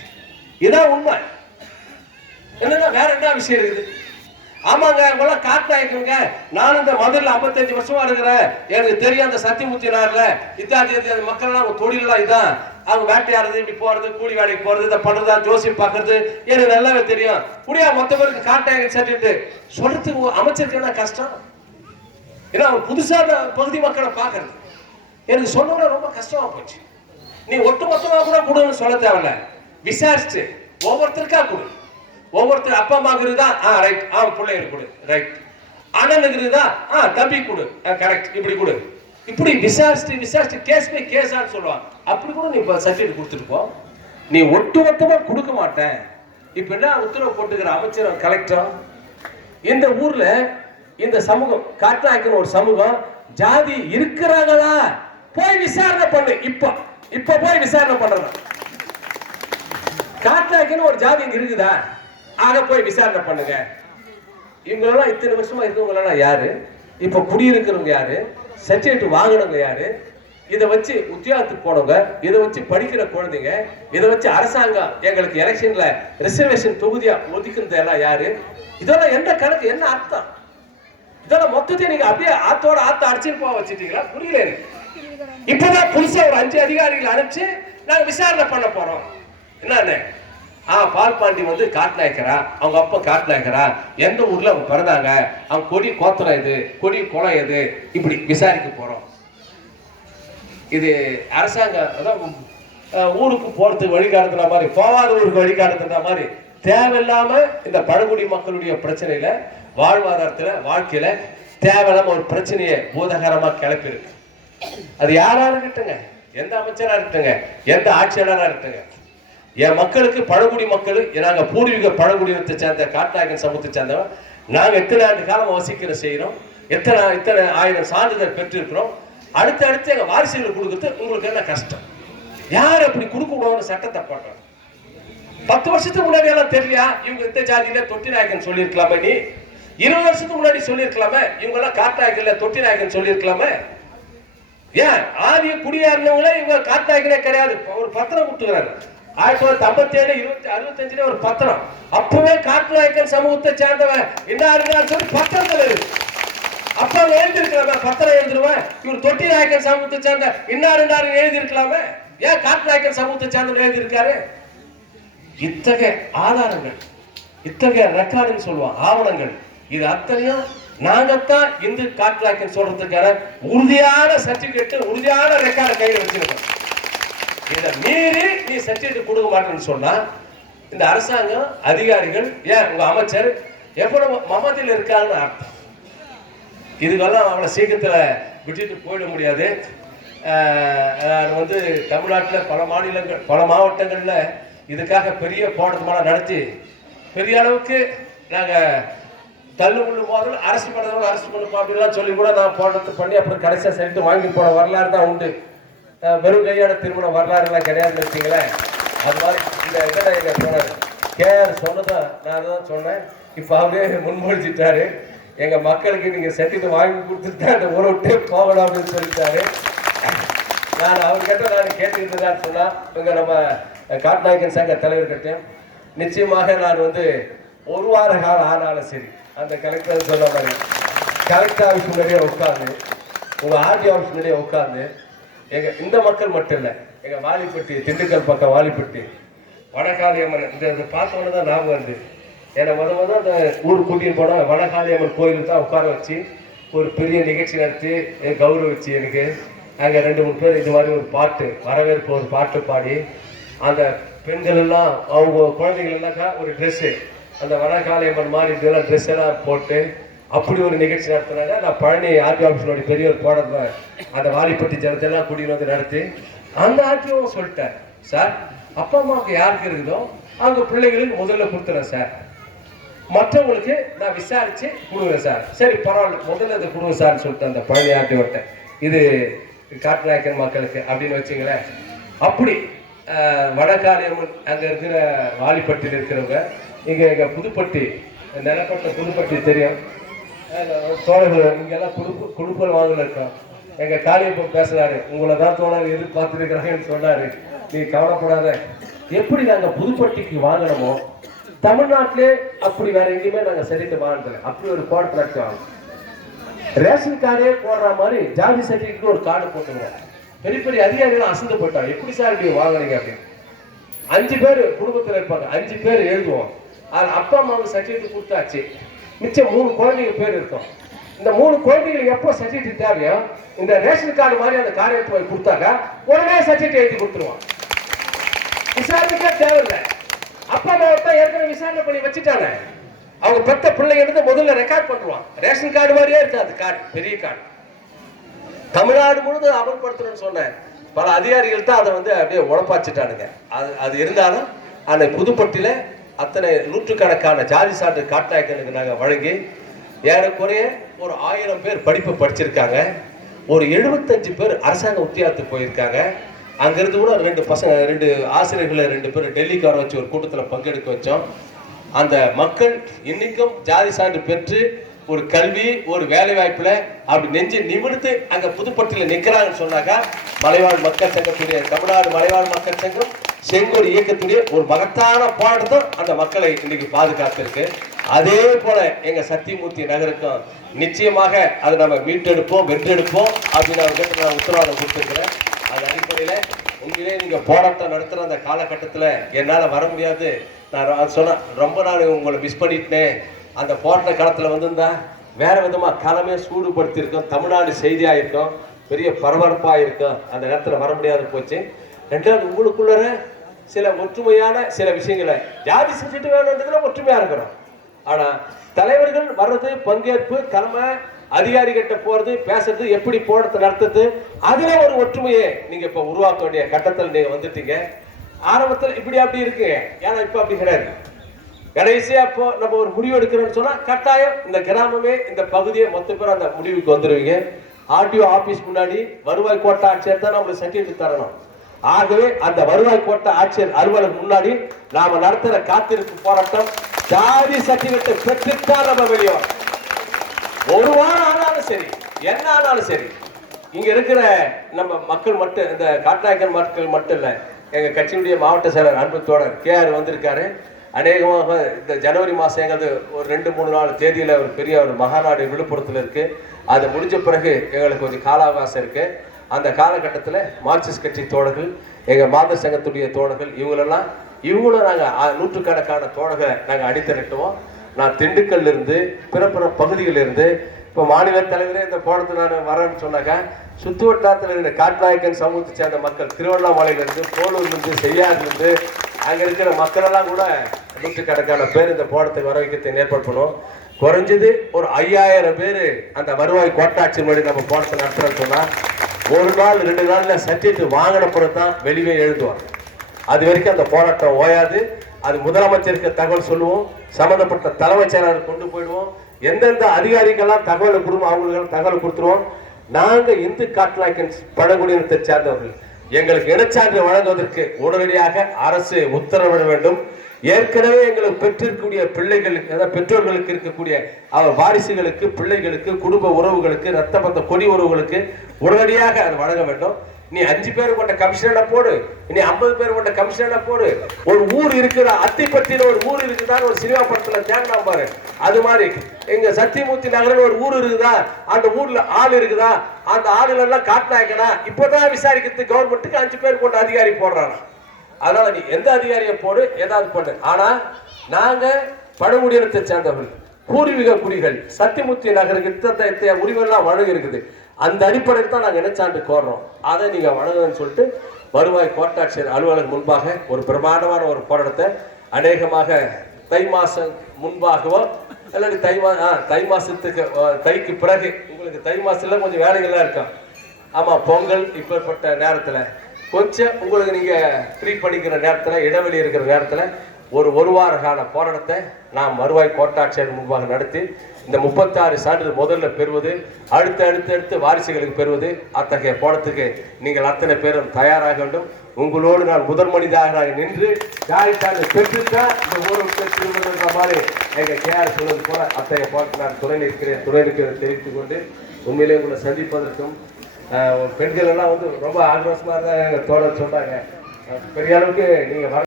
இதான் உண்மை. என்னன்னா வேற என்ன விஷயம் இருக்குது? ஆமாங்க, இவங்கெல்லாம் காட்டாய்க்குங்க. நான் இந்த மதுரையில் 55 வருஷமா இருக்கிறேன், எனக்கு தெரியும். அந்த சத்தியமூர்த்தி நார்ல இத்தாதி மக்கள் எல்லாம் அவங்க தொழிலெல்லாம் இதான். அவங்க வேட்டையாடுறது, இப்படி போறது, கூலி வேலைக்கு போறது, இதை பண்றதா, ஜோசியம் பாக்குறது எனக்கு நல்லாவே தெரியும். முடியா மொத்த பேருக்கு காட்டாங்க சட்டிட்டு சொல்றதுக்கு அமைச்சருக்கு என்ன கஷ்டம்? ஏன்னா அவர் புதுசா பகுதி மக்களை பாக்குறது எனக்கு சொன்ன ரொம்ப கஷ்டமா போச்சு. நீ ஒட்டு மொத்தமா கூட கொடுன்னு சொல்ல தேவையில்ல, விசாரிச்சு ஒவ்வொருத்தருக்கா கொடு. ஒவ்வொருத்தர் அப்பா அம்மாக்கு இருக்குதா, ரைட், பிள்ளைங்களுக்கு கொடு, ரைட். அண்ணனுக்கு இருக்குதா, தம்பி கொடு, கரெக்ட், இப்படி கொடு. இப்படி விசாரிச்சு கேஸ் பை கேஸான்னு சொல்லுவாங்க. அப்படி கூட நீ சர்டிபிகேட் கொடுத்துட்டு போ. நீ ஒட்டு மொத்தமா கொடுக்க மாட்டேன். இப்ப என்ன உத்தரவு போட்டுக்கிற அமைச்சர் கலெக்டர், இந்த ஊர்ல இந்த சமூகம் காட்டாய்க்குன்னு ஒரு சமூகம் ஜாதி இருக்கிறாங்களா போய் விசாரணை பண்ணு. இப்ப போய் விசாரணை பண்றது. காட்டாய்க்குன்னு ஒரு ஜாதி இங்க இருக்குதா, ஆக போய் விசாரணை பண்ணுங்க. இவங்களெல்லாம் இத்தனை வருஷமா இருக்கவங்களெல்லாம் யாரு, இப்ப குடியிருக்கிறவங்க யாரு, சர்டிபிகேட் வாங்கினவங்க யாரு, இதை வச்சு உத்தியோகத்துக்கு போனவங்க, இதை வச்சு படிக்கிற குழந்தைங்க, இதை வச்சு அரசாங்கம் எங்களுக்கு எலெக்ஷன்ல ரிசர்வேஷன் தொகுதியா ஒதுக்குறது எல்லாம் யாரு? இதெல்லாம் எந்த கணக்கு, என்ன அர்த்தம்? இதெல்லாம் மொத்தத்தை நீங்க அப்படியே ஆத்தோட அடிச்சுட்டு போக வச்சுட்டீங்களா? புரியல எனக்கு. இப்பதான் புதுசா ஒரு 5 அதிகாரிகள் அனுப்பிச்சு நாங்க விசாரணை பண்ண போறோம். என்ன பால்பாண்டி வந்து காட்டுநாயக்கரா, அவங்க அப்பா காட்டுநாயக்கரா, எந்த ஊர்ல அவங்க பிறந்தாங்க, அவங்க கொடி கோத்திரம் எது, கொடி குளம் எது, இப்படி விசாரிக்க போறோம். இது அரசாங்கம் ஊருக்கு போறதுக்கு வழிகாட்டுற மாதிரி, போவாத ஊருக்கு வழிகாட்டுற மாதிரி தேவையில்லாம இந்த பழங்குடி மக்களுடைய பிரச்சனையில, வாழ்வாதாரத்துல, வாழ்க்கையில தேவையில்லாம ஒரு பிரச்சனையை பூதகரமா கிளப்பிருக்கு. அது யாரா இருக்கட்டுங்க, எந்த அமைச்சரா இருக்கட்டுங்க, எந்த ஆட்சியாளரா இருக்கட்டுங்க, என் மக்களுக்கு, பழங்குடி மக்கள், நாங்க பூர்வீக பழங்குடியினத்தை சேர்ந்த காட்டுநாயக்கன் சமூகத்தை சேர்ந்தவன், நாங்க எத்தனை ஆண்டு காலம் வசிக்கிற செய்யறோம், எத்தனை ஆயிரம் சான்றிதழ் பெற்றிருக்கிறோம். அடுத்து எங்க வாரிசுகள் கொடுக்குறது உங்களுக்கு என்ன கஷ்டம்? யார் அப்படி கொடுக்க கூடாதுன்னு சட்டத்தை போடுறாங்க. 10 வருஷத்துக்கு முன்னாடி எல்லாம் தெரியலையா இவங்க இந்த ஜாதியில தொட்டி நாயக்கன் சொல்லியிருக்கலாமே? நீ 20 வருஷத்துக்கு முன்னாடி சொல்லியிருக்கலாமே இவங்க எல்லாம் காட்டாயக்கன்ல தொட்டி நாயக்கன் சொல்லியிருக்கலாமே? ஏன் ஆதிய குடியாரினவங்களே இவங்க காட்டாயக்கனே கிடையாது. ஒரு பத்திரம் கொடுத்துக்கிறாரு 1957 65 ஒரு பத்திரம். அப்பவே காட்டுநாயக்கன் சமூகத்தை சேர்ந்தவன் என்ன சொல்லி பத்திரத்தில் இருக்கு. அப்ப எழுதிருக்கலாமே, பத்திரம் எழுதிருவேன், இவர் தொட்டி நாயக்கன் சமூகத்தை சேர்ந்த இன்னாரு எழுதி இருக்கலாமே. ஏன் காட்டுநாயக்கன் சமூகத்தை சேர்ந்தவர் எழுதியிருக்காரு? இத்தகைய ஆதாரங்கள், இத்தகைய ரெக்கார்டுன்னு சொல்லுவோம், ஆவணங்கள், இது அத்தனையும் நாங்கத்தான் இந்து காட்டுநாயக்கன் சொல்றதுக்கான உறுதியான சர்டிபிகேட், உறுதியான ரெக்கார்டு கையில் வச்சிருக்கோம். இதை மீறி நீ சர்டிபிகேட் கொடுக்க மாட்டேன்னு சொன்னா இந்த அரசாங்கம் அதிகாரிகள், ஏன் உங்க அமைச்சர் எவ்வளவு மமதியில் இருக்காங்கன்னு அர்த்தம். இதுக்கெல்லாம் அவளை சீக்கிரத்துல விட்டுட்டு போயிட முடியாது. வந்து தமிழ்நாட்டில் பல மாநிலங்கள், பல மாவட்டங்கள்ல இதுக்காக பெரிய போராட்டமாக நடத்தி பெரிய அளவுக்கு நாங்கள் தள்ளுமுள்ளு போதும் அரசு பண்ணதோட அரசு பண்ணுப்போம் அப்படின்லாம் சொல்லி கூட நான் போராட்டத்தை பண்ணி அப்புறம் கடைசியாக சரிட்டு வாங்கி போன வரலாறு தான் உண்டு. வெறும் கையோட திருமண வரலாறுலாம் கிடையாதுன்னு வச்சிங்களேன். அது மாதிரி இந்த இதில் எங்கள் போனார் கேஆர் சொன்னதான் நான் தான் சொன்னேன். இப்போ அவரே முன்மொழிச்சிட்டாரு, எங்கள் மக்களுக்கு நீங்கள் செட்டிட்டு வாங்கி கொடுத்துட்டு அந்த ஒரு விட்டே போகலாம் அப்படின்னு சொல்லிட்டாரு. நான் அவர்கிட்ட நான் கேட்டுக்கிட்டு தான் சொன்னா, இங்கே நம்ம காட்டுநாயக்கன் சங்க தலைவர்கிட்ட நிச்சயமாக நான் வந்து 1 வார காலம் ஆனாலும் சரி அந்த கலெக்டர் சொன்ன மாதிரி கலெக்டர் ஆஃபீஸ் முன்னாடியே உட்காந்து, உங்கள் ஆர்டி ஆஃபீஸ் முன்னாடியே உட்காந்து, எங்கள் இந்த மக்கள் மட்டும் இல்லை, எங்கள் வாலிப்பட்டி, திண்டுக்கல் பக்கம் வாலிப்பட்டி, வடகாளியம்மன் இந்த பார்த்தவொன்னே தான் ஞாபகம் வருது. என்னை முதல் அந்த ஊர் கூட்டின்னு போனால் வடகாளியம்மன் கோயிலுக்கு தான் உட்கார வச்சு ஒரு பெரிய நிகழ்ச்சி நடத்தி கௌரவிச்சு எனக்கு அங்கே 2-3 பேர் இது மாதிரி ஒரு பாட்டு, வரவேற்பு ஒரு பாட்டு பாடி, அந்த பெண்கள் எல்லாம் அவங்க குழந்தைகள் எல்லாம் ஒரு ட்ரெஸ்ஸு, அந்த வடகாளியம்மன் மாதிரி இதெல்லாம் ட்ரெஸ் எல்லாம் போட்டு அப்படி ஒரு நிகழ்ச்சி நடத்தினாங்க. நான் பழனி ஆர்டி ஆஃபீஸோடைய பெரிய ஒரு போராட்டம் அந்த வாலிப்பட்டி ஜனத்தெல்லாம் கூட்டின்னு வந்து நடத்தி அந்த ஆர்டிஓவும் சொல்லிட்டேன், சார் அப்பா அம்மாவுக்கு யாருக்கு இருக்குதோ அவங்க பிள்ளைகளுக்கு முதல்ல கொடுத்துறேன் சார், மற்றவங்களுக்கு நான் விசாரிச்சு கொடுக்குறேன் சார். சரி பரவாயில்ல, முதல்ல இதை கொடுங்க சார்னு சொல்லிட்டு அந்த பழனி ஆட்டி விட்டேன், இது காட்டுநாயக்கன் மக்களுக்கு அப்படின்னு வச்சுங்களேன். அப்படி வடகாளியம்மன் அங்கே இருக்கிற வாலிப்பட்டியில் இருக்கிறவங்க, இங்கே எங்கள் புதுப்பட்டி நிலப்பட்ட புதுப்பட்டி தெரியும், தோழர்கள் இங்கெல்லாம் குடுப்பல் வாங்கல இருக்கோம். எங்கள் காளியப்பன் பேசுகிறாரு, உங்களை தான் தோழர் எதிர்பார்த்துருக்கிறாங்கன்னு சொன்னார். நீ கவலைப்படாத, எப்படி நாங்கள் புதுப்பட்டிக்கு வாங்கினோமோ தமிழ்நாட்டிலே அப்படி வேற எங்கேயுமே நாங்கள் சரிட்டு வாங்கினதில்லை. அப்படி ஒரு கோட் நடத்துவாங்க. ரேஷன் கார்டே போடுற மாதிரி ஜாதி சர்டிஃபிகேட் ஒரு கார்டு போட்டுங்க. பெரிய பெரிய அதிகாரிகள் அசந்து போட்டாங்க, எப்படி சார் இப்படி வாங்குறீங்க அப்படின்னு. 5 பேர் குடும்பத்தில் இருப்பாங்க, 5 பேர் எழுதுவோம். அது அப்பா அம்மாவுக்கு சர்டிஃபிகேட் கொடுத்தாச்சு, மிச்சம் 3 குழந்தைங்க பேர் இருக்கும். இந்த 3 குழந்தைங்களுக்கு எப்போ சர்டிஃபிகேட் தேவையோ இந்த ரேஷன் கார்டு மாதிரி அந்த கார்டை போய் கொடுத்தாக்கா உடனே சர்டிஃபிகேட் எழுதி கொடுத்துருவோம். விசாரணைக்கே தேவையில்லை. அப்பா அம்மாவை தான் ஏற்கனவே விசாரணை பண்ணி வச்சுட்டாங்க. அவங்க பெத்த பிள்ளைங்க முதல்ல ரெக்கார்ட் பண்ணுவான். ரேஷன் கார்டு மாதிரியே இருக்காது கார்டு, பெரிய கார்டு. தமிழ்நாடு முழுவதும் அமல்படுத்தணும்னு சொன்னேன். பல அதிகாரிகள் தான் அதை அப்படியே உழப்பாச்சுட்டானுங்க. அது இருந்தாலும் அந்த புதுப்பட்டியில அத்தனை நூற்றுக்கணக்கான ஜாதி சான்று காட்டாய்களுக்கு நாங்கள் வழங்கி ஏறக்குறைய ஒரு 1000 பேர் படிப்பு படிச்சிருக்காங்க. ஒரு 75 பேர் அரசாங்க உத்தியோகத்துக்கு போயிருக்காங்க. அங்கிருந்து கூட 2 ஆசிரியர்களை 2 பேர் டெல்லிக்கு வர வச்சு ஒரு கூட்டத்தில் பங்கெடுக்க வச்சோம். அந்த மக்கள் இன்னைக்கும் ஜாதி சான்று பெற்று ஒரு கல்வி ஒரு வேலை வாய்ப்புல அப்படி நெஞ்சு நிமிர்ந்து அங்க புதுப்பட்டியில நிக்கிறாங்கன்னு சொன்னாக்கா மலைவாழ் மக்கள் சங்கத்துடைய தமிழ்நாடு மலைவாழ் மக்கள் சங்கம் செங்கோடு இயக்கத்துடைய ஒரு மகத்தான போராட்டம் அந்த மக்களை இன்னைக்கு பாதுகாத்திருக்கு. அதே போல எங்க சத்தியமூர்த்தி நகருக்கும் நிச்சயமாக அதை நம்ம மீட்டெடுப்போம், வென்றெடுப்போம் அப்படின்னு அவர்கிட்ட நான் உத்தரவாதம் கொடுத்துருக்கிறேன். அது அடிப்படையில உண்மையிலே நீங்க போராட்டம் நடத்துற அந்த காலகட்டத்தில் என்னால வர முடியாது. நான் சொன்னேன், ரொம்ப நாள் உங்களை மிஸ் பண்ணிட்டேன். அந்த போராட்ட காலத்தில் வந்திருந்தா வேற விதமா காலமே சூடுபடுத்தி இருக்கோம், தமிழ்நாடு செய்தியாக இருக்கும், பெரிய பரபரப்பாக இருக்கும். அந்த நேரத்தில் வர முடியாது போச்சு. 2வது உங்களுக்குள்ள சில ஒற்றுமையான சில விஷயங்களை ஜாதி செஞ்சுட்டு வேணுன்றதுல ஒற்றுமையா இருக்கிறோம். ஆனா தலைவர்கள் வர்றது, பங்கேற்பு, தலைமை அதிகாரிகிட்ட போறது, பேசுறது, எப்படி போராட்டத்தை நடத்துறது, அதுல ஒரு ஒற்றுமையை நீங்க இப்ப உருவாக்க வேண்டிய கட்டத்தில் நீங்க வந்துட்டீங்க. ஆரம்பத்தில் இப்படி அப்படி இருக்கு, ஏன்னா இப்ப அப்படி கிடையாது. கடைசியா இப்போ நம்ம ஒரு முடிவு எடுக்கிறோம்னு சொன்னா கட்டாயம் இந்த கிராமமே இந்த பகுதியை மொத்த பேர் அந்த முடிவுக்கு வந்துருவீங்க. ஆர்டிஓ ஆபீஸ் முன்னாடி வருவாய் கோட்ட ஆட்சியர் தான் நம்மளுக்கு சர்டிஃபிகேட் தரணும். ஆகவே அந்த வருவாய் கோட்ட ஆட்சியர் அலுவலகம் முன்னாடி நாம நடத்துற காத்திருப்பு போராட்டம் ஜாதி சர்டிஃபிகேட்டை பெற்றுத்தான் நம்ம வெளியே ஒரு வாரம் ஆனாலும் சரி, என்ன ஆனாலும் சரி. இங்க இருக்கிற நம்ம மக்கள் மட்டும், இந்த காட்டுநாயக்கன் மக்கள் மட்டும் இல்ல, எங்க கட்சியினுடைய மாவட்ட செயலர் அன்பு தோழர் KR வந்திருக்காரு. அநேகமாக இந்த ஜனவரி மாதம் எங்களது ஒரு 2-3 தேதியில் ஒரு பெரிய ஒரு மகாநாடு விழுப்புரத்தில் இருக்குது. அது முடிஞ்ச பிறகு எங்களுக்கு கொஞ்சம் கால அவகாசம் இருக்குது. அந்த காலகட்டத்தில் மார்க்சிஸ்ட் கட்சி தோழர்கள், எங்கள் மாதர் சங்கத்துடைய தோழர்கள், இவங்களும் நாங்கள் நூற்றுக்கணக்கான தோழர்களை நாங்கள் அடித்தரட்டுவோம். நான் திண்டுக்கல்ல இருந்து பிற பகுதிகளிலிருந்து இப்போ மாநில தலைவரே இந்த போராட்டத்தை நான் வரேன்னு சொன்னாக்கா சுற்று வட்டாரத்தில் இருக்கிற காட்டுநாயக்கன் சமூகத்தை சேர்ந்த மக்கள் திருவண்ணாமலையிலிருந்து, போலூர்லேருந்து, செய்யாறுலேருந்து அங்கே இருக்கிற மக்களெல்லாம் கூட நூற்றுக்கணக்கான பேர் இந்த போராட்டத்தை வர வைக்கிறதுக்கு ஏற்பாடு பண்ணுவோம். குறைஞ்சது ஒரு 5000 பேர் அந்த வருவாய் கோட்டாட்சி முன்னாடி நம்ம போராட்டத்தை நடத்துகிறோன்னு சொன்னால் 1 நாள் 2 நாளில் சர்டிஃபிகேட் வாங்கின பிறகு தான் வெளியே எழுதுவாங்க. அது வரைக்கும் அந்த போராட்டம் ஓயாது. அது முதலமைச்சருக்கு தகவல் சொல்லுவோம், சம்பந்தப்பட்ட தலைமைச் செயலாளர் கொண்டு போயிடுவோம். எந்தெந்த அதிகாரிகள்லாம் தகவல் கொடுமோ அவங்களுக்கு தகவல் கொடுத்துருவோம். நாங்கள் இந்து காட்டுநாயக்கன் பழங்குடியினத்தை சேர்ந்தவர்கள், எங்களுக்கு இனச்சான்று வழங்குவதற்கு உடனடியாக அரசு உத்தரவிட வேண்டும். ஏற்கனவே எங்களுக்கு பெற்றிருக்கக்கூடிய பிள்ளைகளுக்கு, அதாவது பெற்றோர்களுக்கு இருக்கக்கூடிய அவர் வாரிசுகளுக்கு, பிள்ளைகளுக்கு, குடும்ப உறவுகளுக்கு, ரத்த பந்த கொடி உறவுகளுக்கு உடனடியாக அது வழங்க வேண்டும். நீ 5 பேர் கொண்ட கமிஷனரை போடு, இனி 50 பேர் கொண்ட கமிஷனரை போடு. ஒரு ஊர் இருக்குதா, அத்திப்பட்டியில ஒரு ஊர் இருக்குதான்னு ஒரு சினிமா படத்துல தேங்கினா பாரு, அது மாதிரி எங்க சத்தியமூர்த்தி நகரில் ஒரு ஊர் இருக்குதா, அந்த ஊர்ல ஆள் இருக்குதா, அந்த ஆளுல எல்லாம் காட்டுநாயக்கனா இப்பதான் விசாரிக்கிறது கவர்மெண்ட்டுக்கு 5 பேர் கொண்ட அதிகாரி போடுறாங்க. அதனால நீ எந்த அதிகாரியை போடு, ஏதாவது பண்ணு. ஆனா நாங்க பழங்குடியினத்தை சேர்ந்தவர்கள், பூர்வீக குடிகள், சத்தியமூர்த்தி நகருக்கு உரிமையெல்லாம் வழங்கி இருக்குது. அந்த அடிப்படையில் தான் நாங்கள் இனச்சான்று கோர்றோம். அதை நீங்கள் வழங்குன்னு சொல்லிட்டு வருவாய் கோட்டாட்சியர் அலுவலகம் முன்பாக ஒரு பிரமாண்டமான ஒரு போராட்டத்தை அநேகமாக தை மாதம் முன்பாகவோ இல்லாட்டி தை மாதத்துக்கு தைக்கு பிறகு, உங்களுக்கு தை மாதத்துல கொஞ்சம் வேலைகள்லாம் இருக்கும். ஆமாம், பொங்கல் இப்பேற்பட்ட நேரத்தில் கொஞ்சம் உங்களுக்கு நீங்கள் ஃப்ரீ படிக்கிற நேரத்தில் இடைவெளி இருக்கிற நேரத்தில் ஒரு வார கால போராட்டத்தை நாம் வருவாய் கோட்டாட்சியர் முன்பாக நடத்தி இந்த 36 சான்றிதழ் முதல்ல பெறுவது அடுத்து வாரிசுகளுக்கு பெறுவது அத்தகைய போராட்டத்துக்கு நீங்கள் அத்தனை பேரும் தயாராக வேண்டும். உங்களோடு நான் முதல் மனிதாக நின்று ஜாதிச்சான்றிதழ் பெற்றுத்தான் இந்த ஊருக்கு திரும்புகின்ற மாதிரி எங்கள் கேஆர் சொல்வது போல அத்தகைய போராட்டத்தை நான் துணை நிற்கிறேன் தெரிவித்துக் கொண்டு உண்மையிலே உங்களை சந்திப்பதற்கும் பெண்கள் எல்லாம் வந்து ரொம்ப ஆக்ரோஷமாக தான் எங்கள் தோழர் சொல்றாங்க. பெரிய அளவுக்கு நீங்கள்